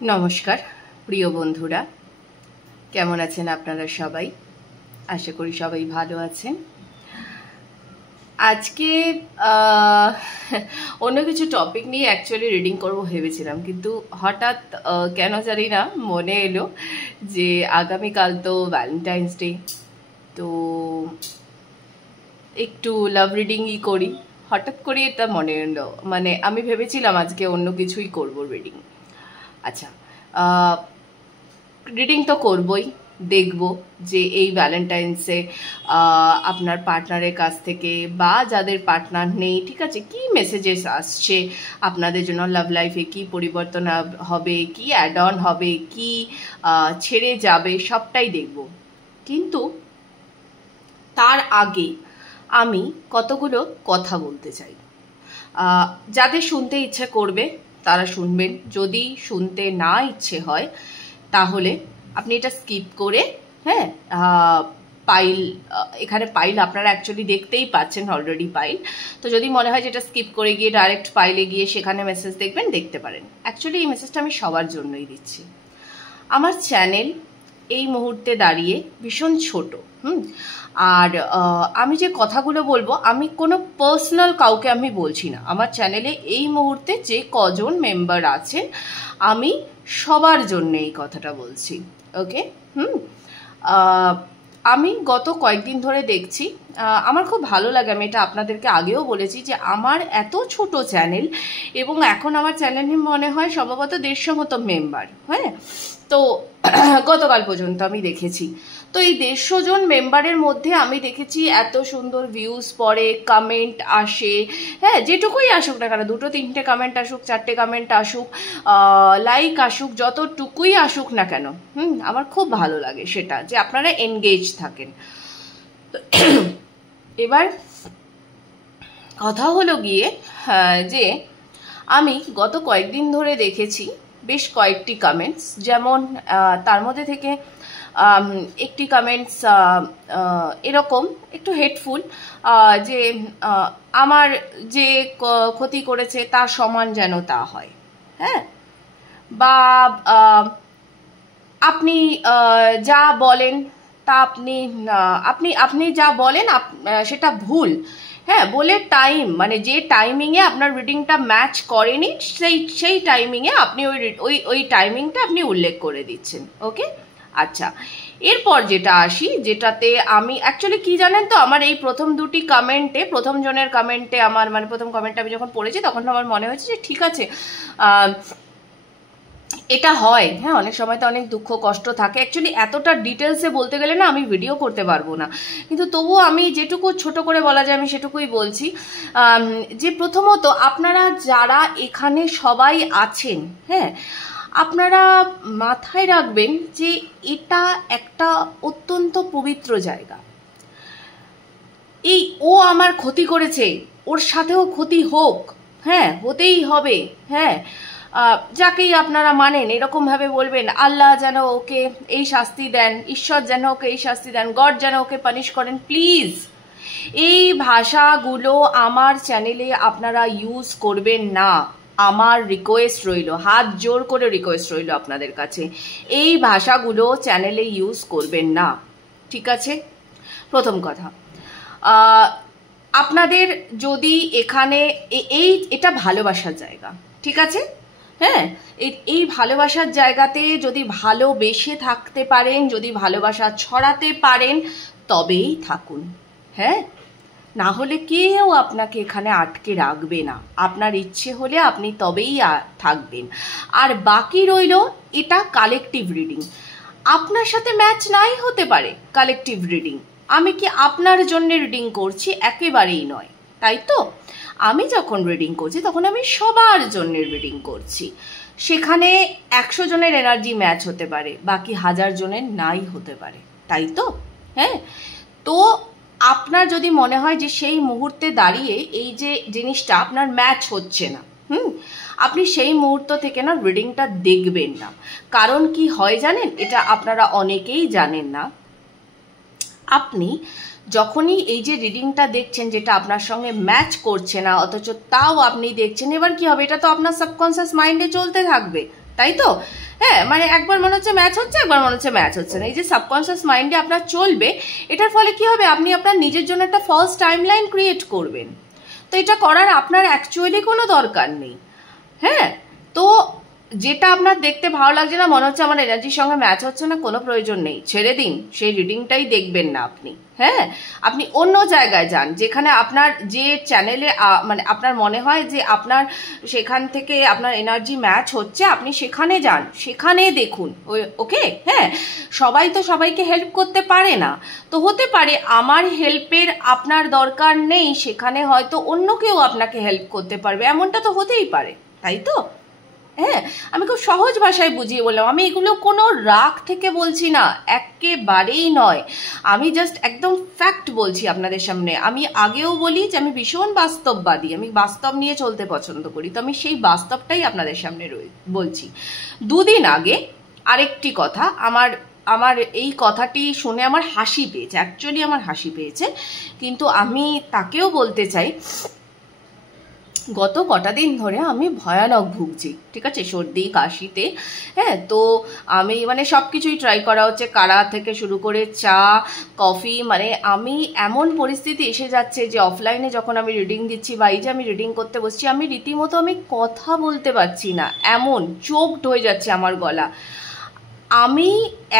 नमस्कार प्रिय बंधुरा केमन आছেন আপনারা সবাই आशा करी सबाई भालो आছেন। আজকে অন্য কিছু টপিক নিয়ে অ্যাকচুয়ালি রিডিং করব ভেবেছিলাম, কিন্তু হঠাৎ কেন জানি না মনে এলো যে আগামীকাল তো ভ্যালেন্টাইন্স ডে, তো একটু লাভ রিডিংই করি। হঠাৎ করে এটা মনে এলো, মানে আমি ভেবেছিলাম আজকে অন্য কিছুই করব রিডিং। আচ্ছা, রিডিং তো করবই, দেখব যে এই ভ্যালেন্টাইন্সে আপনার পার্টনারের কাছ থেকে বা যাদের পার্টনার নেই, ঠিক আছে, কি মেসেজেস আসছে আপনাদের জন্য, লাভ লাইফে কি পরিবর্তন হবে, কি অ্যাড অন হবে, কি ছেড়ে যাবে, সবটাই দেখব। কিন্তু তার আগে আমি কতগুলো কথা বলতে চাই। যাদের শুনতে ইচ্ছে করবে তারা শুনবেন, যদি শুনতে না ইচ্ছে হয় তাহলে আপনি এটা স্কিপ করে, হ্যাঁ, পাইল, এখানে পাইল আপনারা অ্যাকচুয়ালি দেখতেই পাচ্ছেন অলরেডি পাইল, তো যদি মনে হয় যে এটা স্কিপ করে গিয়ে ডাইরেক্ট পাইলে গিয়ে সেখানে মেসেজ দেখবেন, দেখতে পারেন। অ্যাকচুয়ালি এই মেসেজটা আমি সবার জন্যই দিচ্ছি। আমার চ্যানেল এই মুহূর্তে দাঁড়িয়ে ভীষণ ছোট, আর আমি যে কথাগুলো বলবো আমি কোনো পার্সোনাল কাউকে আমি বলছি না। আমার চ্যানেলে এই মুহূর্তে যে কজন মেম্বার আছেন আমি সবার জন্য এই কথাটা বলছি, ওকে। আমি গত কয়েকদিন ধরে দেখছি, আমার খুব ভালো লাগে, আমি এটা আপনাদেরকে আগেও বলেছি যে আমার এত ছোট চ্যানেল এবং এখন আমার চ্যানেলে মনে হয় সম্ভবত 150 মতো মেম্বার, হ্যাঁ। তো গতকাল পর্যন্ত আমি দেখেছি, তো এই 150 জন মেম্বারের মধ্যে আমি দেখেছি এত সুন্দর ভিউজ পড়ে, কমেন্ট আসে, হ্যাঁ, যেটুকুই আসুক না কেন, 2-3টে কমেন্ট আসুক, 4টে কমেন্ট আসুক, লাইক আসুক, যতটুকুই আসুক না কেন, আমার খুব ভালো লাগে সেটা, যে আপনারা এনগেজ থাকেন। এবার কথা হলো গিয়ে যে আমি গত কয়েকদিন ধরে দেখেছি বেশ কয়েকটি কমেন্টস, যেমন তার মধ্যে থেকে একটি কমেন্টস এরকম একটু হেটফুল, যে আমার যে ক্ষতি করেছে তার সমান যেন তা হয়, হ্যাঁ, বা আপনি যা বলেন তা আপনি যা বলেন সেটা ভুল, হ্যাঁ, বলে টাইম, মানে যে টাইমিংয়ে আপনার রিডিংটা ম্যাচ করেনি সেই টাইমিংয়ে আপনি ওই টাইমিংটা আপনি উল্লেখ করে দিচ্ছেন, ওকে। আচ্ছা, এরপর যেটা আসি, যেটাতে আমি অ্যাকচুয়ালি কি জানেন তো, আমার এই প্রথম দুটি কমেন্টে, প্রথম জনের কমেন্টে আমার, মানে প্রথম কমেন্টটা আমি যখন পড়েছি তখন আমার মনে হয়েছে যে ঠিক আছে, এটা হয়, হ্যাঁ, অনেক সময় তো অনেক দুঃখ কষ্ট থাকে। অ্যাকচুয়ালি এতটা ডিটেলসে বলতে গেলে না আমি ভিডিও করতে পারবো না, কিন্তু তবুও আমি যেটুকু ছোট করে বলা যায় আমি সেটুকুই বলছি। যে প্রথমত আপনারা যারা এখানে সবাই আছেন, হ্যাঁ, আপনারা মাথায় রাখবেন যে এটা একটা অত্যন্ত পবিত্র জায়গা। এই ও আমার ক্ষতি করেছে, ওর সাথেও ক্ষতি হোক, হ্যাঁ, হতেই হবে, হ্যাঁ, যাকেই আপনারা মানেন এরকমভাবে বলবেন, আল্লাহ যেন ওকে এই শাস্তি দেন, ঈশ্বর যেন ওকে এই শাস্তি দেন, গড যেন ওকে পানিশ করেন, প্লিজ এই ভাষাগুলো আমার চ্যানেলে আপনারা ইউজ করবেন না। আমার রিকোয়েস্ট রইল, হাত জোর করে রিকোয়েস্ট রইল আপনাদের কাছে, এই ভাষাগুলো চ্যানেলে ইউজ করবেন না, ঠিক আছে। প্রথম কথা, আপনাদের যদি এখানে এটা ভালোবাসার জায়গা, ঠিক আছে, হ্যাঁ, এই ভালোবাসার জায়গাতে যদি ভালোবেসে থাকতে পারেন, যদি ভালোবাসা ছড়াতে পারেন তবেই থাকুন, হ্যাঁ, না হলে কেউ আপনাকে এখানে আটকে রাখবে না। আপনার ইচ্ছে হলে আপনি তবেই থাকবেন। আর বাকি রইল এটা কালেকটিভ রিডিং, আপনার সাথে ম্যাচ নাই হতে পারে কালেকটিভ রিডিং। আমি কি আপনার জন্য রিডিং করছি? একেবারেই নয়, তাই তো। আমি যখন রিডিং করছি তখন আমি সবার জন্য রিডিং করছি, সেখানে 100 জনের এনার্জি ম্যাচ হতে পারে, বাকি 1000 জনের নাই হতে পারে, তাই তো, হ্যাঁ। তো আপনার যদি মনে হয় যে সেই মুহূর্তে দাঁড়িয়ে এই যে জিনিসটা আপনার ম্যাচ হচ্ছে না, আপনি সেই মুহূর্ত থেকে না রিডিংটা দেখবেন না। কারণ কি হয় জানেন, এটা আপনারা অনেকেই জানেন না। আপনি যখনই এই যে রিডিংটা দেখছেন যেটা আপনার সঙ্গে ম্যাচ করছে না, অথচ তাও আপনি দেখছেন, এবার কি হবে, এটা তো আপনার সাবকনসিয়াস মাইন্ডে চলতে থাকবে, তাই তো? হ্যাঁ, মানে একবার মনে হচ্ছে ম্যাচ হচ্ছে, একবার মনে হচ্ছে ম্যাচ হচ্ছে না। এই যে সাবকনসিয়াস মাইন্ডে আপনার চলবে, এটার ফলে কি হবে, আপনি আপনার নিজের জন্য একটা ফলস টাইমলাইন ক্রিয়েট করবেন। তো এটা করার আপনার অ্যাকচুয়ালি কোনো দরকার নেই। হ্যাঁ, তো যেটা আপনার দেখতে ভালো লাগছে না, মনে হচ্ছে আমার এনার্জির সঙ্গে ম্যাচ হচ্ছে না, কোনো প্রয়োজন নেই, ছেড়ে দিন, সেই রিডিংটাই দেখবেন না আপনি। হ্যাঁ, আপনি অন্য জায়গায় যান, যেখানে আপনার যে চ্যানেলে মানে আপনার মনে হয় যে আপনার সেখান থেকে আপনার এনার্জি ম্যাচ হচ্ছে, আপনি সেখানে যান, সেখানে দেখুন। ওকে? হ্যাঁ, সবাই তো সবাইকে হেল্প করতে পারে না। তো হতে পারে আমার হেল্পের আপনার দরকার নেই, সেখানে হয়তো অন্য কেউ আপনাকে হেল্প করতে পারবে, এমনটা তো হতেই পারে, তাই তো? হ্যাঁ, আমি খুব সহজ ভাষায় বুঝিয়ে বললাম। আমি এগুলো কোনো রাগ থেকে বলছি না, একেবারেই নয়। আমি জাস্ট একদম ফ্যাক্ট বলছি আপনাদের সামনে। আমি আগেও বলি যে আমি ভীষণ বাস্তববাদী, আমি বাস্তব নিয়ে চলতে পছন্দ করি। তো আমি সেই বাস্তবটাই আপনাদের সামনে বলছি। দুদিন আগে আরেকটি কথা, আমার এই কথাটি শুনে আমার হাসি পেয়েছে, অ্যাকচুয়ালি আমার হাসি পেয়েছে, কিন্তু আমি তাকেও বলতে চাই, গত কটা দিন ধরে আমি ভয়ানক ভুগছি, ঠিক আছে, সর্দি কাশিতে। হ্যাঁ, তো আমি মানে সব কিছুই ট্রাই করা হচ্ছে, কাড়া থেকে শুরু করে চা কফি, মানে আমি এমন পরিস্থিতি এসে যাচ্ছে যে অফলাইনে যখন আমি রিডিং দিচ্ছি বা এই যে আমি রিডিং করতে বসছি, আমি রীতিমতো আমি কথা বলতে পারছি না, এমন চোকড হয়ে যাচ্ছে আমার গলা। আমি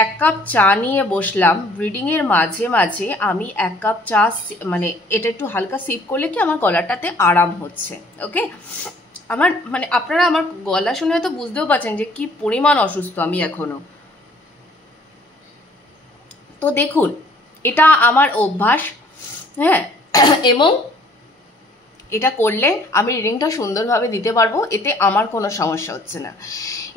এক কাপ চা নিয়ে বসলাম, রিডিংয়ের মাঝে মাঝে আমি এক কাপ চা মানে এটা একটু হালকা সিপ করলে কি আমার গলাটাতে আরাম হচ্ছে। ওকে, আমার মানে আপনারা আমার গলা শুনে হয়তো বুঝতেও পারছেন যে কি পরিমাণ অসুস্থ আমি এখনো। তো দেখুন, এটা আমার অভ্যাস। হ্যাঁ, এবং এটা করলে আমি রিডিংটা সুন্দরভাবে দিতে পারবো, এতে আমার কোনো সমস্যা হচ্ছে না।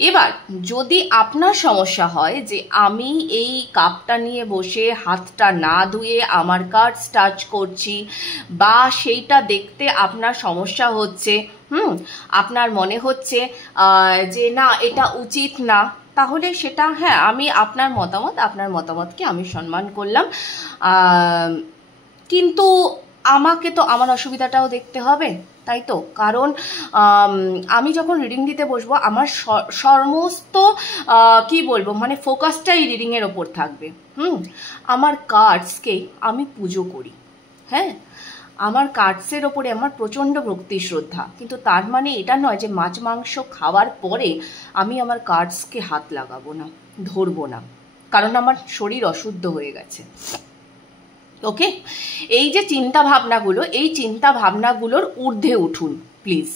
এবার যদি আপনার সমস্যা হয় যে আমি এই কাপটা নিয়ে বসে হাতটা না ধুয়ে আমার কার্ডস টাচ করছি, বা সেইটা দেখতে আপনার সমস্যা হচ্ছে, আপনার মনে হচ্ছে যে না এটা উচিত না, তাহলে সেটা, হ্যাঁ, আমি আপনার মতামতকে আমি সম্মান করলাম, কিন্তু আমাকে তো আমার অসুবিধাটাও দেখতে হবে, তাই তো? কারণ আমি যখন রিডিং দিতে বসবো, আমার সমস্ত কি বলবো, মানে ফোকাসটাই রিডিংয়ের ওপর থাকবে। আমার কার্ডসকে আমি পুজো করি। হ্যাঁ, আমার কার্ডসের ওপরে আমার প্রচণ্ড ভক্তি শ্রদ্ধা, কিন্তু তার মানে এটা নয় যে মাছ মাংস খাওয়ার পরে আমি আমার কার্ডসকে হাত লাগাবো না, ধরবো না, কারণ আমার শরীর অশুদ্ধ হয়ে গেছে। ওকে, এই যে চিন্তা ভাবনাগুলো, এই চিন্তা ভাবনাগুলোর ঊর্ধ্বে উঠুন প্লিজ।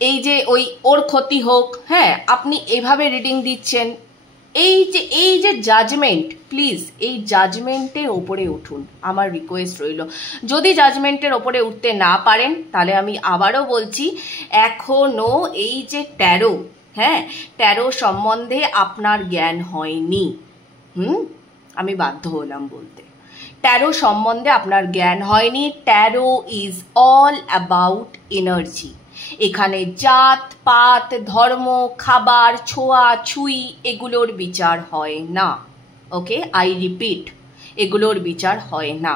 এই যে ওর ক্ষতি হোক, হ্যাঁ, আপনি এভাবে রিডিং দিচ্ছেন, এই যে জাজমেন্ট, প্লিজ এই জাজমেন্টের ওপরে উঠুন, আমার রিকোয়েস্ট রইল। যদি জাজমেন্টের ওপরে উঠতে না পারেন, তাহলে আমি আবারও বলছি, এখনো এই যে ট্যারো, হ্যাঁ, ট্যারো সম্বন্ধে আপনার জ্ঞান হয়নি। আমি বাধ্য হলাম বলতে, ট্যারো সম্বন্ধে আপনার জ্ঞান হয়নি। Taro is all about energy. এখানে জাত পাত, ধর্ম, খাবার, ছোঁয়া ছুঁই এগুলোর বিচার হয় না। ওকে, আই রিপিট, এগুলোর বিচার হয় না।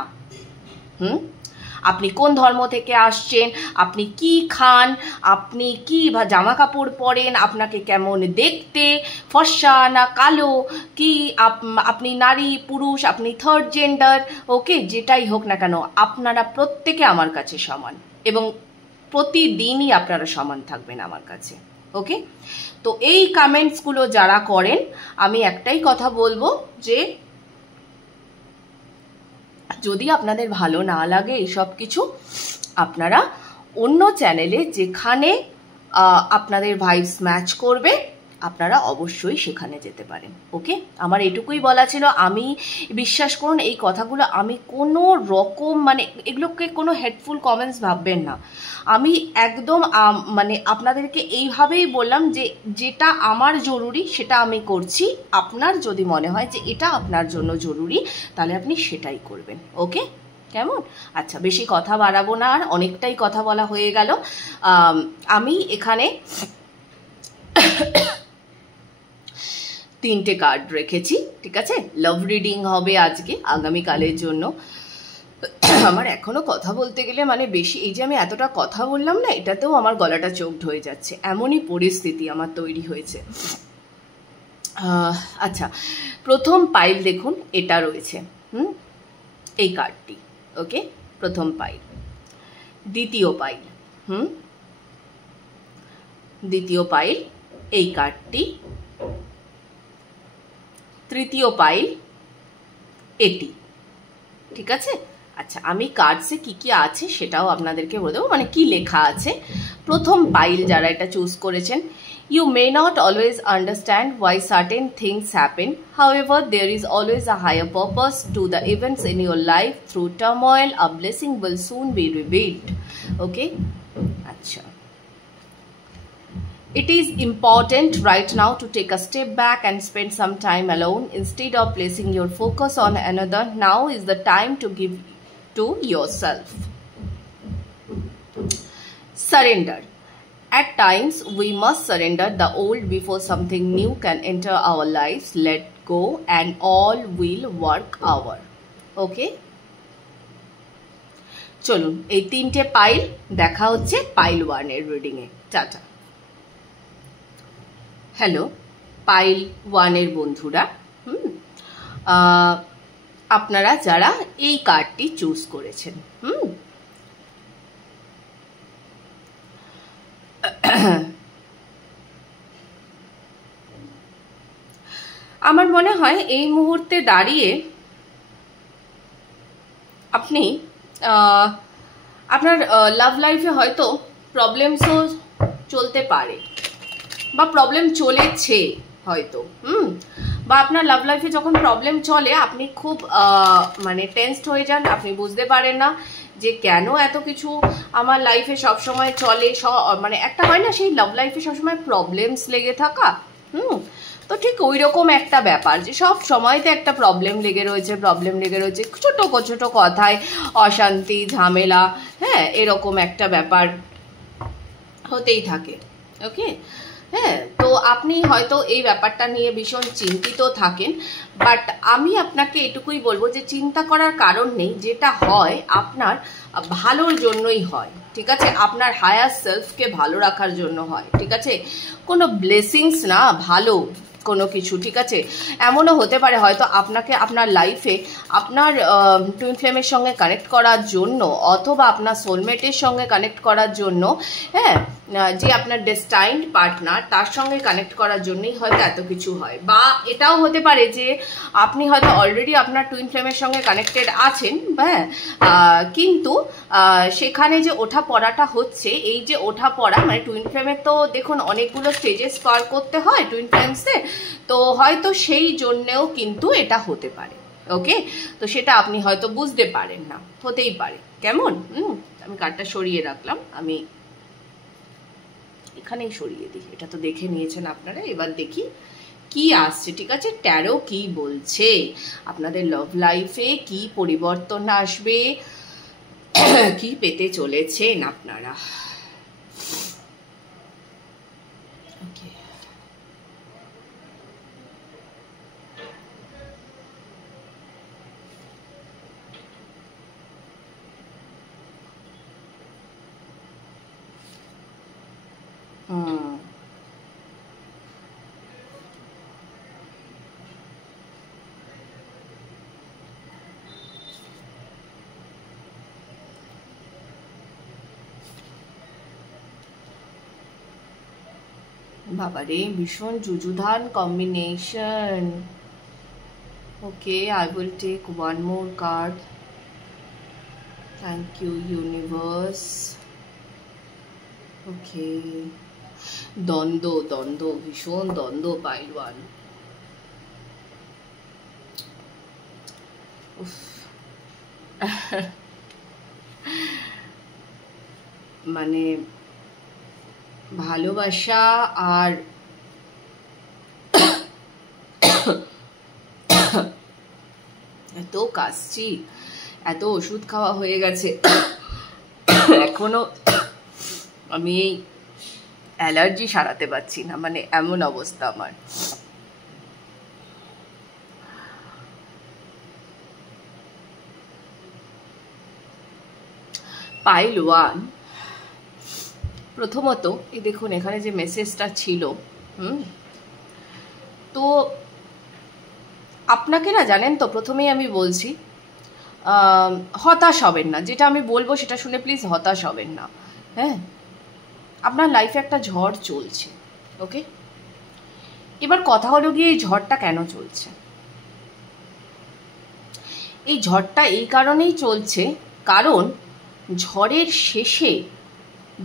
আপনি কোন ধর্ম থেকে আসছেন, আপনি কি খান, আপনি কি জামা কাপড় পরেন, আপনাকে কেমন দেখতে, ফর্সা না কালো, কি আপনি নারী পুরুষ, আপনি থার্ড জেন্ডার, ওকে, যেটাই হোক না কেন, আপনারা প্রত্যেকে আমার কাছে সমান, এবং প্রতিদিনই আপনারা সমান থাকবেন আমার কাছে। ওকে, তো এই কমেন্টসগুলো যারা করেন, আমি একটাই কথা বলবো যে যদি আপনাদের ভালো না লাগে এইসব কিছু, আপনারা অন্য চ্যানেলে যেখানে আপনাদের ভাইবস ম্যাচ করবে, আপনারা অবশ্যই সেখানে যেতে পারেন। ওকে, আমার এটুকুই বলা ছিল। আমি বিশ্বাস করুন, এই কথাগুলো আমি কোনো রকম মানে এগুলোকে কোনো হেডফুল কমেন্টস ভাববেন না। আমি একদম মানে আপনাদেরকে এইভাবেই বললাম যে যেটা আমার জরুরি সেটা আমি করছি। আপনার যদি মনে হয় যে এটা আপনার জন্য জরুরি, তাহলে আপনি সেটাই করবেন। ওকে, কেমন? আচ্ছা, বেশি কথা বাড়াবো না, আর অনেকটাই কথা বলা হয়ে গেল। আমি এখানে 3টে কার্ড রেখেছি, ঠিক আছে? লাভ রিডিং হবে আজকে, আগামীকালের জন্য। আমার এখনো কথা বলতে গেলে মানে বেশি, এই যে আমি এতটা কথা বললাম না, এটাতেও আমার গলাটা চোকড হয়ে যাচ্ছে, এমনই পরিস্থিতি আমার তৈরি হয়েছে। আচ্ছা, প্রথম পাইল দেখুন এটা রয়েছে, এই কার্ডটি, ওকে, প্রথম পাইল, দ্বিতীয় পাইল, দ্বিতীয় পাইল এই কার্ডটি, তৃতীয় পাইল এটি, ঠিক আছে। আচ্ছা, আমি কার্ডসে কি কি আছে সেটাও আপনাদেরকে বলে দেবো, মানে কি লেখা আছে। প্রথম পাইল যারা এটা চুজ করেছেন, you may not always understand why certain things happen, however there is always a higher purpose to the events in your life. Through turmoil a blessing will soon be revealed. Okay, acha, it is important right now to take a step back and spend some time alone instead of placing your focus on another. Now is the time to give to yourself. Surrender. At times we must surrender the old before something new can enter our lives. Let go and all will work out. Okay, চলুন এই তিনটে pile দেখা হচ্ছে pile 1 এর reading a. Tata. Hello pile 1 এর বন্ধুরা, আপনারা যারা এই কার্ডটি চুজ করেছেন, আমার মনে হয় এই মুহূর্তে দাঁড়িয়ে আপনি আপনার লাভ লাইফে হয়তো প্রবলেমসও চলতে পারে বা প্রবলেম চলেছে হয়তো, বা আপনার লাভ লাইফে যখন প্রবলেম চলে আপনি খুব মানে টেনসড হয়ে যান, আপনি বুঝতে পারেন না যে কেন এত কিছু আমার লাইফে সবসময় চলে, মানে একটা হয় না সেই লাভ লাইফে সবসময় প্রবলেমস লেগে থাকা, তো ঠিক ওই রকম একটা ব্যাপার যে সব সময়তে একটা প্রবলেম লেগে রয়েছে, ছোট ছোট কথায় অশান্তি ঝামেলা, হ্যাঁ, এরকম একটা ব্যাপার হতেই থাকে। ওকে, হ্যাঁ, তো আপনি হয়তো এই ব্যাপারটা নিয়ে ভীষণ চিন্তিত থাকেন, বাট আমি আপনাকে এটুকুই বলবো যে চিন্তা করার কারণ নেই, যেটা হয় আপনার ভালোর জন্যই হয়, ঠিক আছে, আপনার হায়ার সেলফকে ভালো রাখার জন্য হয়, ঠিক আছে, কোনো ব্লেসিংস না, ভালো কোনো কিছু, ঠিক আছে। এমনও হতে পারে হয়তো আপনাকে আপনার লাইফে আপনার টুইন ফ্লেমের সঙ্গে কানেক্ট করার জন্য অথবা আপনার সোলমেটের সঙ্গে কানেক্ট করার জন্য, হ্যাঁ, যে আপনার ডেস্টাইন্ড পার্টনার তার সঙ্গে কানেক্ট করার জন্যই হয়তো এত কিছু হয়। বা এটাও হতে পারে যে আপনি হয়তো অলরেডি আপনার টুইন ফ্লেমের সঙ্গে কানেক্টেড আছেন, হ্যাঁ, কিন্তু সেখানে যে ওঠা পড়াটা হচ্ছে, এই যে ওঠা পড়া মানে টুইন ফ্লেমের তো দেখুন অনেকগুলো স্টেজেস পার করতে হয় টুইন ফ্লেমসে, তো হয়তো সেই জন্যেও কিন্তু এটা হতে পারে। ওকে, তো সেটা আপনি হয়তো বুঝতে পারেন না, হতেই পারে। কেমন, আমি কার্ডটা সরিয়ে রাখলাম, আমি এখানেই সরিয়ে দিই, এটা তো দেখে নিয়েছেন আপনারা, এবার দেখি কি আসছে, ঠিক আছে, ট্যারো কি বলছে, আপনাদের লাভ লাইফে কি পরিবর্তন আসবে, কি পেতে চলেছেন আপনারা। ওকে, বাবারে ভীষণ যুযুধান combination. Okay, I will take one more card. Thank you universe. Okay, দ্বন্দ্ব, ভীষণ দ্বন্দ্ব পাইল 1। মানে ভালোবাসা আর এত কাশছি, এত ওষুধ খাওয়া হয়ে গেছে, এখনো আমি এই অ্যালার্জি সারাতে পারছি না, মানে এমন অবস্থা আমার। পাইল ওয়ান, প্রথমত এই দেখুন এখানে যে মেসেজটা ছিল, তো আপনাকে না জানেন তো, প্রথমেই আমি বলছি হতাশ হবেন না, যেটা আমি বলবো সেটা শুনে প্লিজ হতাশ হবেন না। হ্যাঁ, আপনার লাইফে একটা ঝড় চলছে, ওকে? এবার কথা হলো গিয়ে এই ঝড়টা কেন চলছে? এই ঝড়টা এই কারণেই চলছে, কারণ ঝড়ের শেষে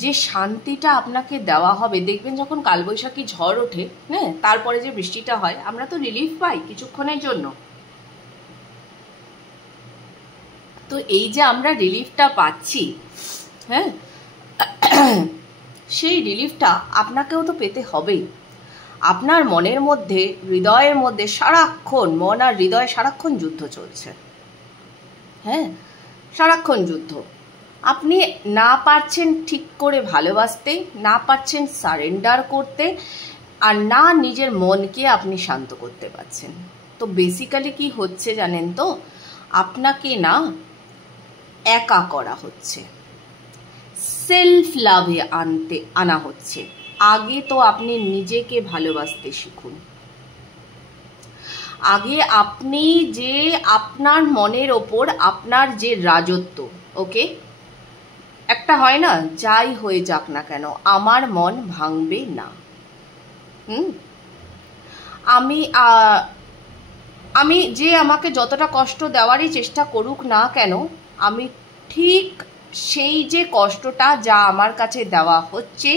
যে শান্তিটা আপনাকে দেওয়া হবে, দেখবেন যখন কালবৈশাখী ঝড় ওঠে, হ্যাঁ, তারপরে যে বৃষ্টিটা হয়, আমরা তো রিলিফ পাই কিছুক্ষণের জন্য। তো এই যে আমরা রিলিফটা পাচ্ছি, হ্যাঁ, সেই রিলিফটা আপনাকেও তো পেতে হবেই। আপনার মনের মধ্যে, হৃদয়ের মধ্যে সারাক্ষণ, মন আর হৃদয়ে সারাক্ষণ যুদ্ধ চলছে। হ্যাঁ, সারাক্ষণ যুদ্ধ। আপনি না পারছেন ঠিক করে ভালোবাসতে, না পারছেন সারেন্ডার করতে, আর না নিজের মনকে আপনি শান্ত করতে পারছেন। তো বেসিক্যালি কি হচ্ছে জানেন তো, আপনাকে না একা করা হচ্ছে, সেলফ লাভে আনা হচ্ছে। আগে তো আপনি নিজেকে ভালোবাসতে শিখুন। আগে আপনি যে আপনার মনের ওপর আপনার যে রাজত্ব, ওকে, একটা হয় না, যাই হয়ে যাক না কেন আমার মন ভাঙবে না। আমি যে আমাকে যতটা কষ্ট দেওয়ারই চেষ্টা করুক না কেন, আমি ঠিক সেই যে কষ্টটা যা আমার কাছে দেওয়া হচ্ছে,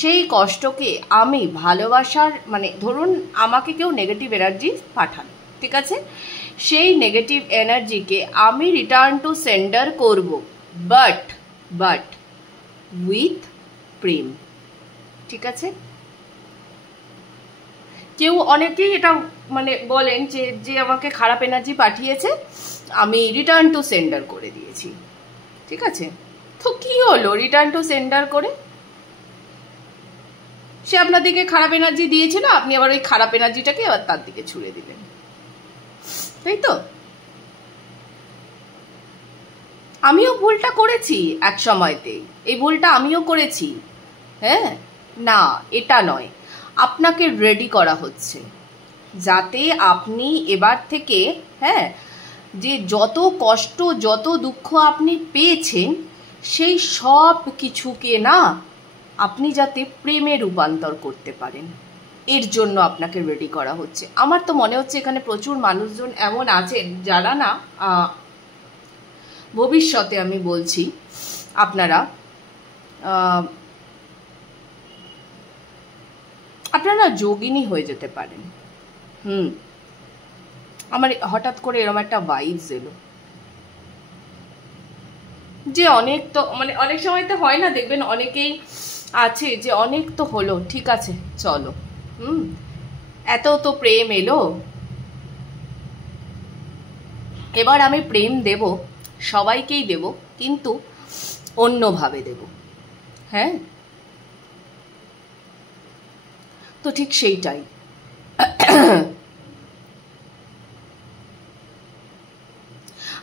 সেই কষ্টকে আমি ভালোবাসার, মানে ধরুন আমাকে কেউ নেগেটিভ এনার্জি পাঠান, ঠিক আছে, সেই নেগেটিভ এনার্জিকে আমি রিটার্ন টু সেন্ডার করব, বাট উইথ প্রেম, ঠিক আছে? কেউ অনেকেই এটা মানে বলেন যে যে আমাকে খারাপ এনার্জি পাঠিয়েছে আমি রিটার্ন টু সেন্ডার করে দিয়েছি, ঠিক আছে? তো কি হলো রিটার্ন টু সেন্ডার করে? সে আপনার দিকে খারাপ এনার্জি দিয়েছিল, আপনি আবার ওই খারাপ এনার্জিটাকে আবার তার দিকে ছুড়ে দিলেন, তাই তো? আমিও ভুলটা করেছি এক সময়তে, এই ভুলটা আমিও করেছি। হ্যাঁ, না এটা নয়, আপনাকে রেডি করা হচ্ছে যাতে আপনি এবার থেকে, হ্যাঁ, যে যত কষ্ট যত দুঃখ আপনি পেয়েছেন সেই সব কিছুকে না আপনি যাতে প্রেমে রূপান্তর করতে পারেন, এর জন্য আপনাকে রেডি করা হচ্ছে। আমার তো মনে হচ্ছে এখানে প্রচুর মানুষজন এমন আছেন যারা না ভবিষ্যতে, আমি বলছি, আপনারা যোগিনী হয়ে যেতে পারেন। আমার হঠাৎ করে এরকম একটা ভাইবস এলো যে অনেক তো, মানে অনেক সময় তো হয় না, দেখবেন অনেকেই আছে যে অনেক তো হলো, ঠিক আছে চলো, এত তো প্রেম এলো, এবার আমি প্রেম দেব, সবাইকেই দেব, কিন্তু অন্যভাবে দেব। হ্যাঁ, তো ঠিক সেইটাই।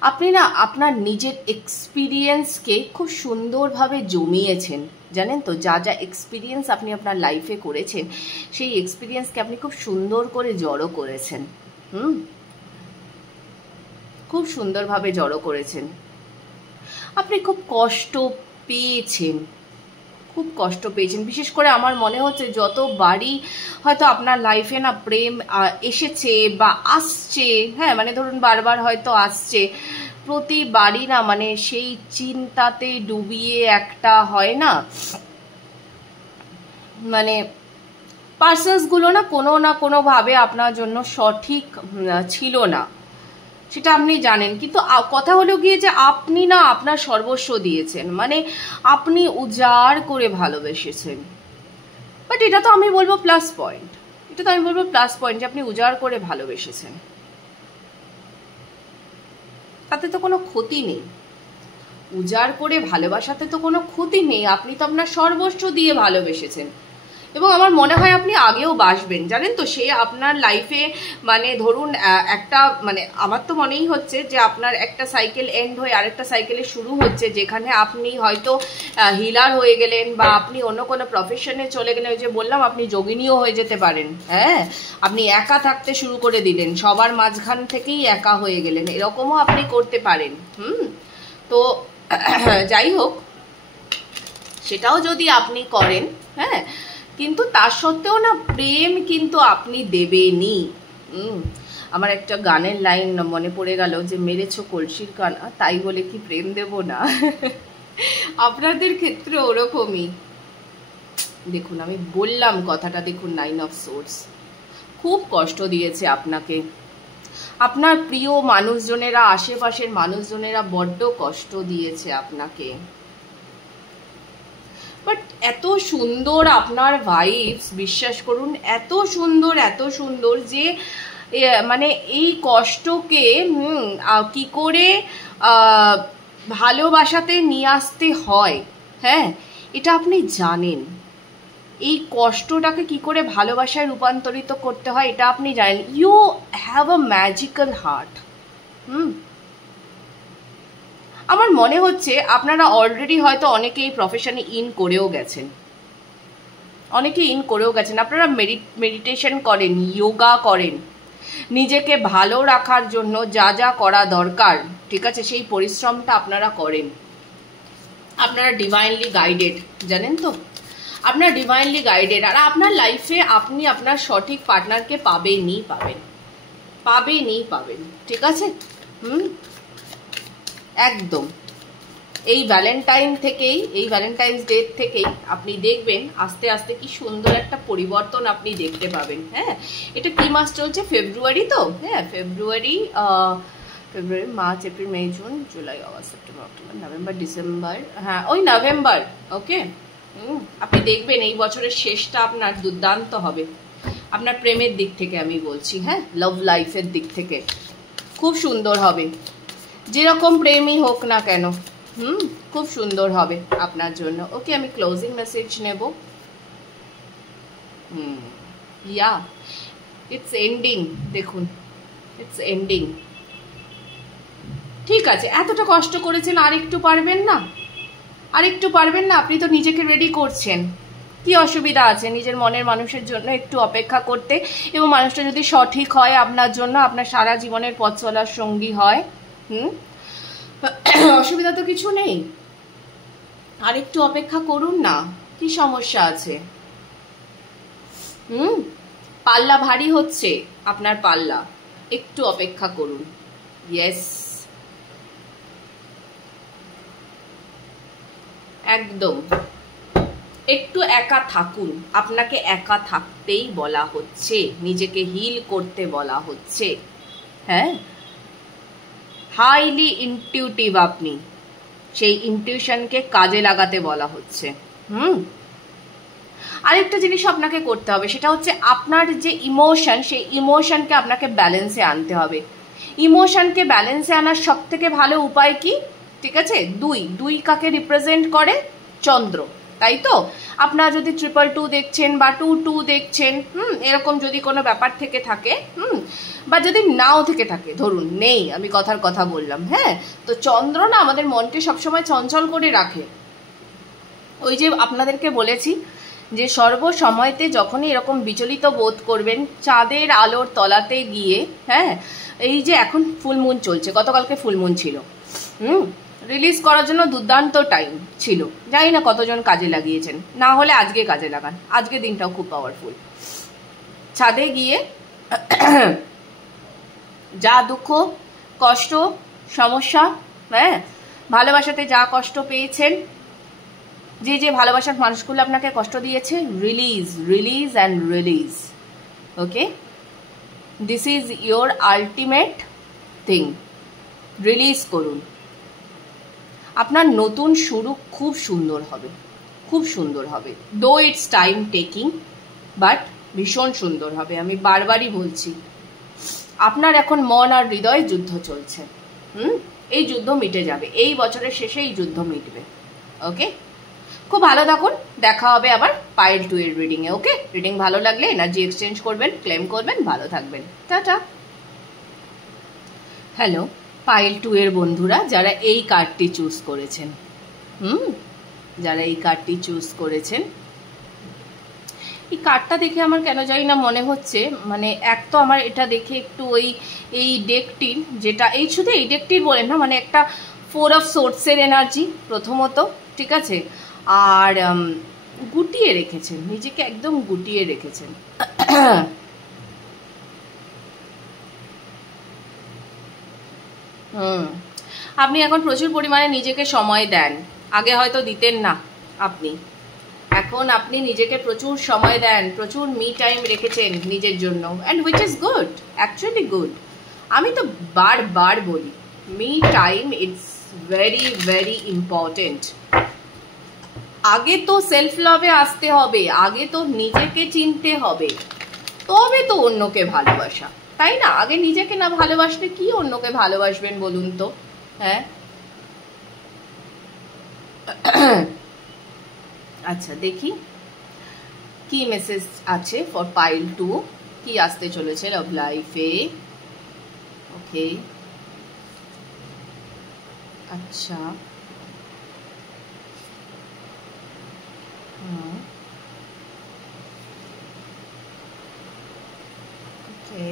আপনি না আপনার নিজের এক্সপিরিয়েন্সকে খুব সুন্দরভাবে জমিয়েছেন, জানেন তো? যা যা এক্সপিরিয়েন্স আপনি আপনার লাইফে করেছেন, সেই এক্সপিরিয়েন্সকে আপনি খুব সুন্দর করে জড়ো করেছেন। খুব সুন্দরভাবে জড়ো করেছেন। আপনি খুব কষ্ট পেয়েছেন, খুব কষ্ট পেয়েছেন। বিশেষ করে আমার মনে হচ্ছে যতবারই হয়তো আপনার লাইফে না প্রেম এসেছে বা আসছে, হ্যাঁ, মানে ধরুন বারবার হয়তো আসছে, প্রতিবারই না মানে সেই চিন্তাতে ডুবিয়ে একটা হয় না, মানে পার্সনসগুলো না কোনোভাবে আপনার জন্য সঠিক ছিল না, সেটা আপনি জানেন। কিন্তু কথা হলো গিয়ে যে আপনি না আপনার সর্বস্ব দিয়েছেন, মানে আপনি উজাড় করে ভালোবেসেছেন। বাট এটা তো আমি বলবো প্লাস পয়েন্ট, যে আপনি উজাড় করে ভালোবেসেছেন, তাতে তো কোনো ক্ষতি নেই। উজাড় করে ভালোবাসাতে তো কোনো ক্ষতি নেই, আপনি তো আপনার সর্বস্ব দিয়ে ভালোবেসেছেন। এবং আমার মনে হয় আপনি আগেও বাসবেন, জানেন তো। সে আপনার লাইফে মানে ধরুন একটা মানে আমার তো মনেই হচ্ছে যে আপনার একটা সাইকেল এন্ড হয়ে আরেকটা সাইকেলে শুরু হচ্ছে, যেখানে আপনি হয়তো হিলার হয়ে গেলেন বা আপনি অন্য কোনো প্রফেশনে চলে গেলেন। ওই যে বললাম আপনি যোগিনীও হয়ে যেতে পারেন, হ্যাঁ, আপনি একা থাকতে শুরু করে দিলেন, সবার মাঝখান থেকেই একা হয়ে গেলেন, এরকমও আপনি করতে পারেন। তো যাই হোক, সেটাও যদি আপনি করেন, হ্যাঁ, কিন্তু তার সত্ত্বেও না প্রেম কিন্তু আপনি দেবেনই। আমার একটা গানের লাইন মনে পড়ে গেল যে মেরেছো কলসির কানা, তাই বলে কি প্রেম দেব না। আপনাদের ক্ষেত্রে ওরকমই। দেখুন আমি বললাম কথাটা, দেখুন 9 অফ সোর্স খুব কষ্ট দিয়েছে আপনাকে। আপনার প্রিয় মানুষজনেরা, আশেপাশের মানুষজনেরা বড্ড কষ্ট দিয়েছে আপনাকে। বাট এত সুন্দর আপনার ভাইবস, বিশ্বাস করুন এত সুন্দর যে মানে এই কষ্টকে কি করে ভালোবাসাতে নিয়ে আসতে হয়, হ্যাঁ, এটা আপনি জানেন। এই কষ্টটাকে কি করে ভালোবাসায় রূপান্তরিত করতে হয় এটা আপনি জানেন। You have a magical heart. আমার মনে হচ্ছে আপনারা অলরেডি হয়তো অনেকে এই প্রফেশনে ইন করেও গেছেন, আপনারা মেডিটেশন করেন, যোগা করেন, নিজেকে ভালো রাখার জন্য যা যা করা দরকার, ঠিক আছে, সেই পরিশ্রমটা আপনারা করেন। আপনারা ডিভাইনলি গাইডেড, জানেন তো, আপনার ডিভাইনলি গাইডেড। আর আপনার লাইফে আপনি আপনার সঠিক পার্টনারকে পাবেন, ঠিক আছে। একদম এই ভ্যালেন্টাইন্স ডে থেকেই আপনি দেখবেন আস্তে আস্তে কি সুন্দর একটা পরিবর্তন আপনি দেখতে পাবেন। হ্যাঁ, এটা কি মাস চলছে? ফেব্রুয়ারি তো, হ্যাঁ, ফেব্রুয়ারি, মার্চ, এপ্রিল, মে, জুন, জুলাই, অগস্ট, সেপ্টেম্বর, অক্টোবর, নভেম্বর, ডিসেম্বর, হ্যাঁ ওই নভেম্বর। ওকে, আপনি দেখবেন এই বছরের শেষটা আপনার দুর্দান্ত হবে। আপনার প্রেমের দিক থেকে আমি বলছি, হ্যাঁ, লাভ লাইফের দিক থেকে খুব সুন্দর হবে। যেরকম প্রেমই হোক না কেন, খুব সুন্দর হবে আপনার জন্য। ওকে, আমি ক্লোজিং মেসেজ নেব। ইয়া, ইটস এন্ডিং। দেখুন, ইটস এন্ডিং। ঠিক আছে, এতটা কষ্ট করেছেন, আরেকটু পারবেন না? আপনি তো নিজেকে রেডি করছেন, কি অসুবিধা আছে নিজের মনের মানুষের জন্য একটু অপেক্ষা করতে? এবং মানুষটা যদি সঠিক হয় আপনার জন্য, আপনার সারা জীবনের পথ চলার সঙ্গী হয়, অসুবিধা তো কিছু নেই। আর একটু অপেক্ষা করুন না, কি সমস্যা আছে? পাল্লা ভারী হচ্ছে আপনার, পাল্লা, একটু অপেক্ষা করুন। ইয়েস, একদম একটু একা থাকুন। আপনাকে একা থাকতেই বলা হচ্ছে, নিজেকে হিল করতে বলা হচ্ছে। হ্যাঁ, হাইলি ইনটিউটিভ আপনি, সেই ইনটিউশনকে কাজে লাগাতে বলা হচ্ছে। আরেকটা জিনিস আপনাকে করতে হবে, সেটা হচ্ছে আপনার যে ইমোশন, সেই ইমোশনকে আপনাকে ব্যালেন্সে আনতে হবে। ইমোশনকে ব্যালেন্সে আনার সব থেকে ভালো উপায় কি? ঠিক আছে, দুই কাকে রিপ্রেজেন্ট করে? চন্দ্র, তাই তো? আপনারা যদি 222 দেখছেন বা 22 দেখছেন, এরকম যদি কোনো ব্যাপার থেকে থাকে, বা যদি নাও থেকে থাকে, ধরুন নেই, আমি কথার কথা বললাম, হ্যাঁ, তো চন্দ্র না আমাদের মনকে সবসময় চঞ্চল করে রাখে। ওই যে আপনাদেরকে বলেছি যে সর্বসময়তে যখনই এরকম বিচলিত বোধ করবেন, চাঁদের আলোর তলাতে গিয়ে, হ্যাঁ, এই যে এখন ফুলমুন চলছে, গতকালকে ফুলমুন ছিল, রিলিজ করার জন্য দুর্দান্ত টাইম ছিল, জানি না কতজন কাজে লাগিয়েছেন, না হলে আজকে কাজে লাগান, আজকে দিনটাও খুব পাওয়ারফুল। ছাদে গিয়ে যা দুঃখ, কষ্ট, সমস্যা, হ্যাঁ, ভালোবাসাতে যা কষ্ট পেয়েছেন, যে ভালোবাসার মানুষগুলো আপনাকে কষ্ট দিয়েছে, release and release. Okay, this is your ultimate thing. Release করুন। আপনার নতুন শুরু খুব সুন্দর হবে, দো ইটস টাইম টেকিং, বাট ভীষণ সুন্দর হবে। আমি বারবারই বলছি, আপনার এখন মন আর হৃদয় যুদ্ধ চলছে। এই যুদ্ধ মিটে যাবে, এই বছরের শেষে এই যুদ্ধ মিটবে। ওকে, খুব ভালো থাকুন, দেখা হবে আবার পাইল 2 এর রিডিং এ। ওকে, রিডিং ভালো লাগলে এনার্জি এক্সচেঞ্জ করবেন, ক্লেম করবেন, ভালো থাকবেন, টাটা। হ্যালো পাইল 2 এর বন্ধুরা, যারা এই কার্ডটি চুজ করেছেন, যারা এই কার্ডটি চুজ করেছেন, এই কার্ডটা দেখে আমার কেন জানি না মনে হচ্ছে, মানে এক তো আমার এটা দেখে একটু ওই এই ডেকটির, যেটা এই শুধু এই ডেকটির বলেন না, মানে একটা 4 অফ সোর্টসের এনার্জি প্রথমত, ঠিক আছে, আর গুটিয়ে রেখেছেন নিজেকে, একদম গুটিয়ে রেখেছেন। আপনি এখন প্রচুর পরিমাণে নিজেকে সময় দেন, আগে হয়তো দিতেন না। এখন আপনি নিজেকে প্রচুর সময় দেন, প্রচুর মি টাইম রেখেছেন নিজের জন্য, and which is good, actually good. আমি তো বারবার বলি me time it's very very important. আগে তো সেলফ লাভে আসতে হবে, আগে তো নিজেকে চিনতে হবে, তবে তো অন্যকে ভালোবাসা, তাই না? আগে নিজেকে না ভালোবাসলে কি অন্যকে ভালোবাসবেন বলুন তো? হ্যাঁ, আচ্ছা দেখি কি মেসেজ আছে ফর পাইল 2, কি আসতে চলেছে লাভ লাইফে। ওকে, আচ্ছা, ওকে,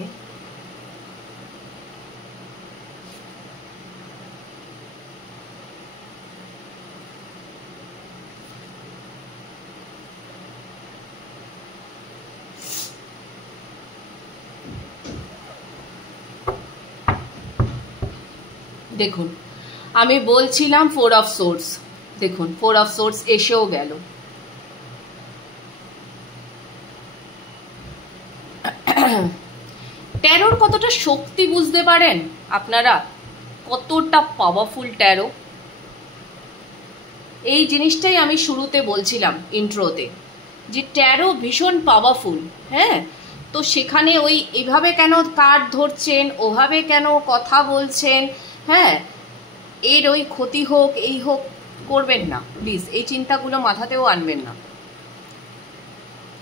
দেখুন আমি বলছিলাম 4 অফ সোর্স, দেখুন 4 অফ সোর্স এসেও গেল। ট্যারোর কতটা শক্তি বুঝতে পারেন আপনারা, কতটা পাওয়ারফুল ট্যারো। এই জিনিসটাই আমি শুরুতে বলছিলাম ইন্ট্রোতে, যে ট্যারো ভীষণ পাওয়ারফুল। হ্যাঁ, তো সেখানে ওই এভাবে কেন কার্ড ধরছেন, ওভাবে কেন কথা বলছেন, হ্যাঁ, এর ওই ক্ষতি হোক এই হোক করবেন না প্লিজ, এই চিন্তাগুলো মাথাতেও আনবেন না।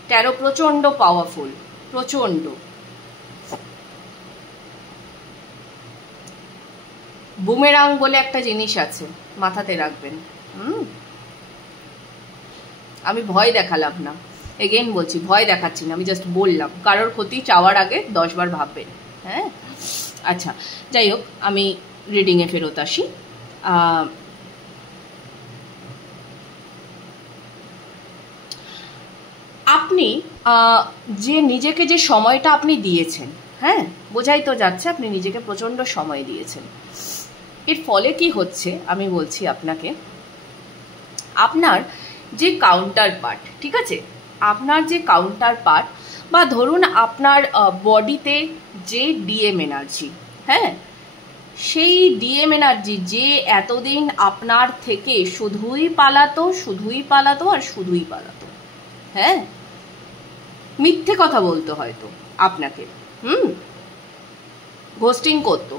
ট্যারো প্রচন্ড পাওয়ারফুল, প্রচন্ড। বুমেরাং বলে একটা জিনিস আছে, মাথাতে রাখবেন। আমি ভয় দেখালাম না, এগেন বলছি ভয় দেখাচ্ছি না, আমি জাস্ট বললাম কারোর ক্ষতি চাওয়ার আগে 10 বার ভাববেন। হ্যাঁ, আচ্ছা যাই হোক, আমি রিডিংয়ে ফেরত আসি। আপনি যে নিজেকে যে সময়টা আপনি দিয়েছেন, হ্যাঁ বোঝাই তো যাচ্ছে আপনি নিজেকে প্রচণ্ড সময় দিয়েছেন। এর ফলে কি হচ্ছে আমি বলছি আপনাকে, আপনার যে কাউন্টার পার্ট, ঠিক আছে, আপনার যে কাউন্টার পার্ট, বা ধরুন আপনার বডিতে যে ডিএম এনার্জি, হ্যাঁ সেই ডিএম এনার্জি যে এতদিন আপনার থেকে শুধুই পালাতো আর শুধুই পালাতো, হ্যাঁ মিথ্যে কথা বলতো হয়তো আপনাকে, ঘোস্টিং করতো,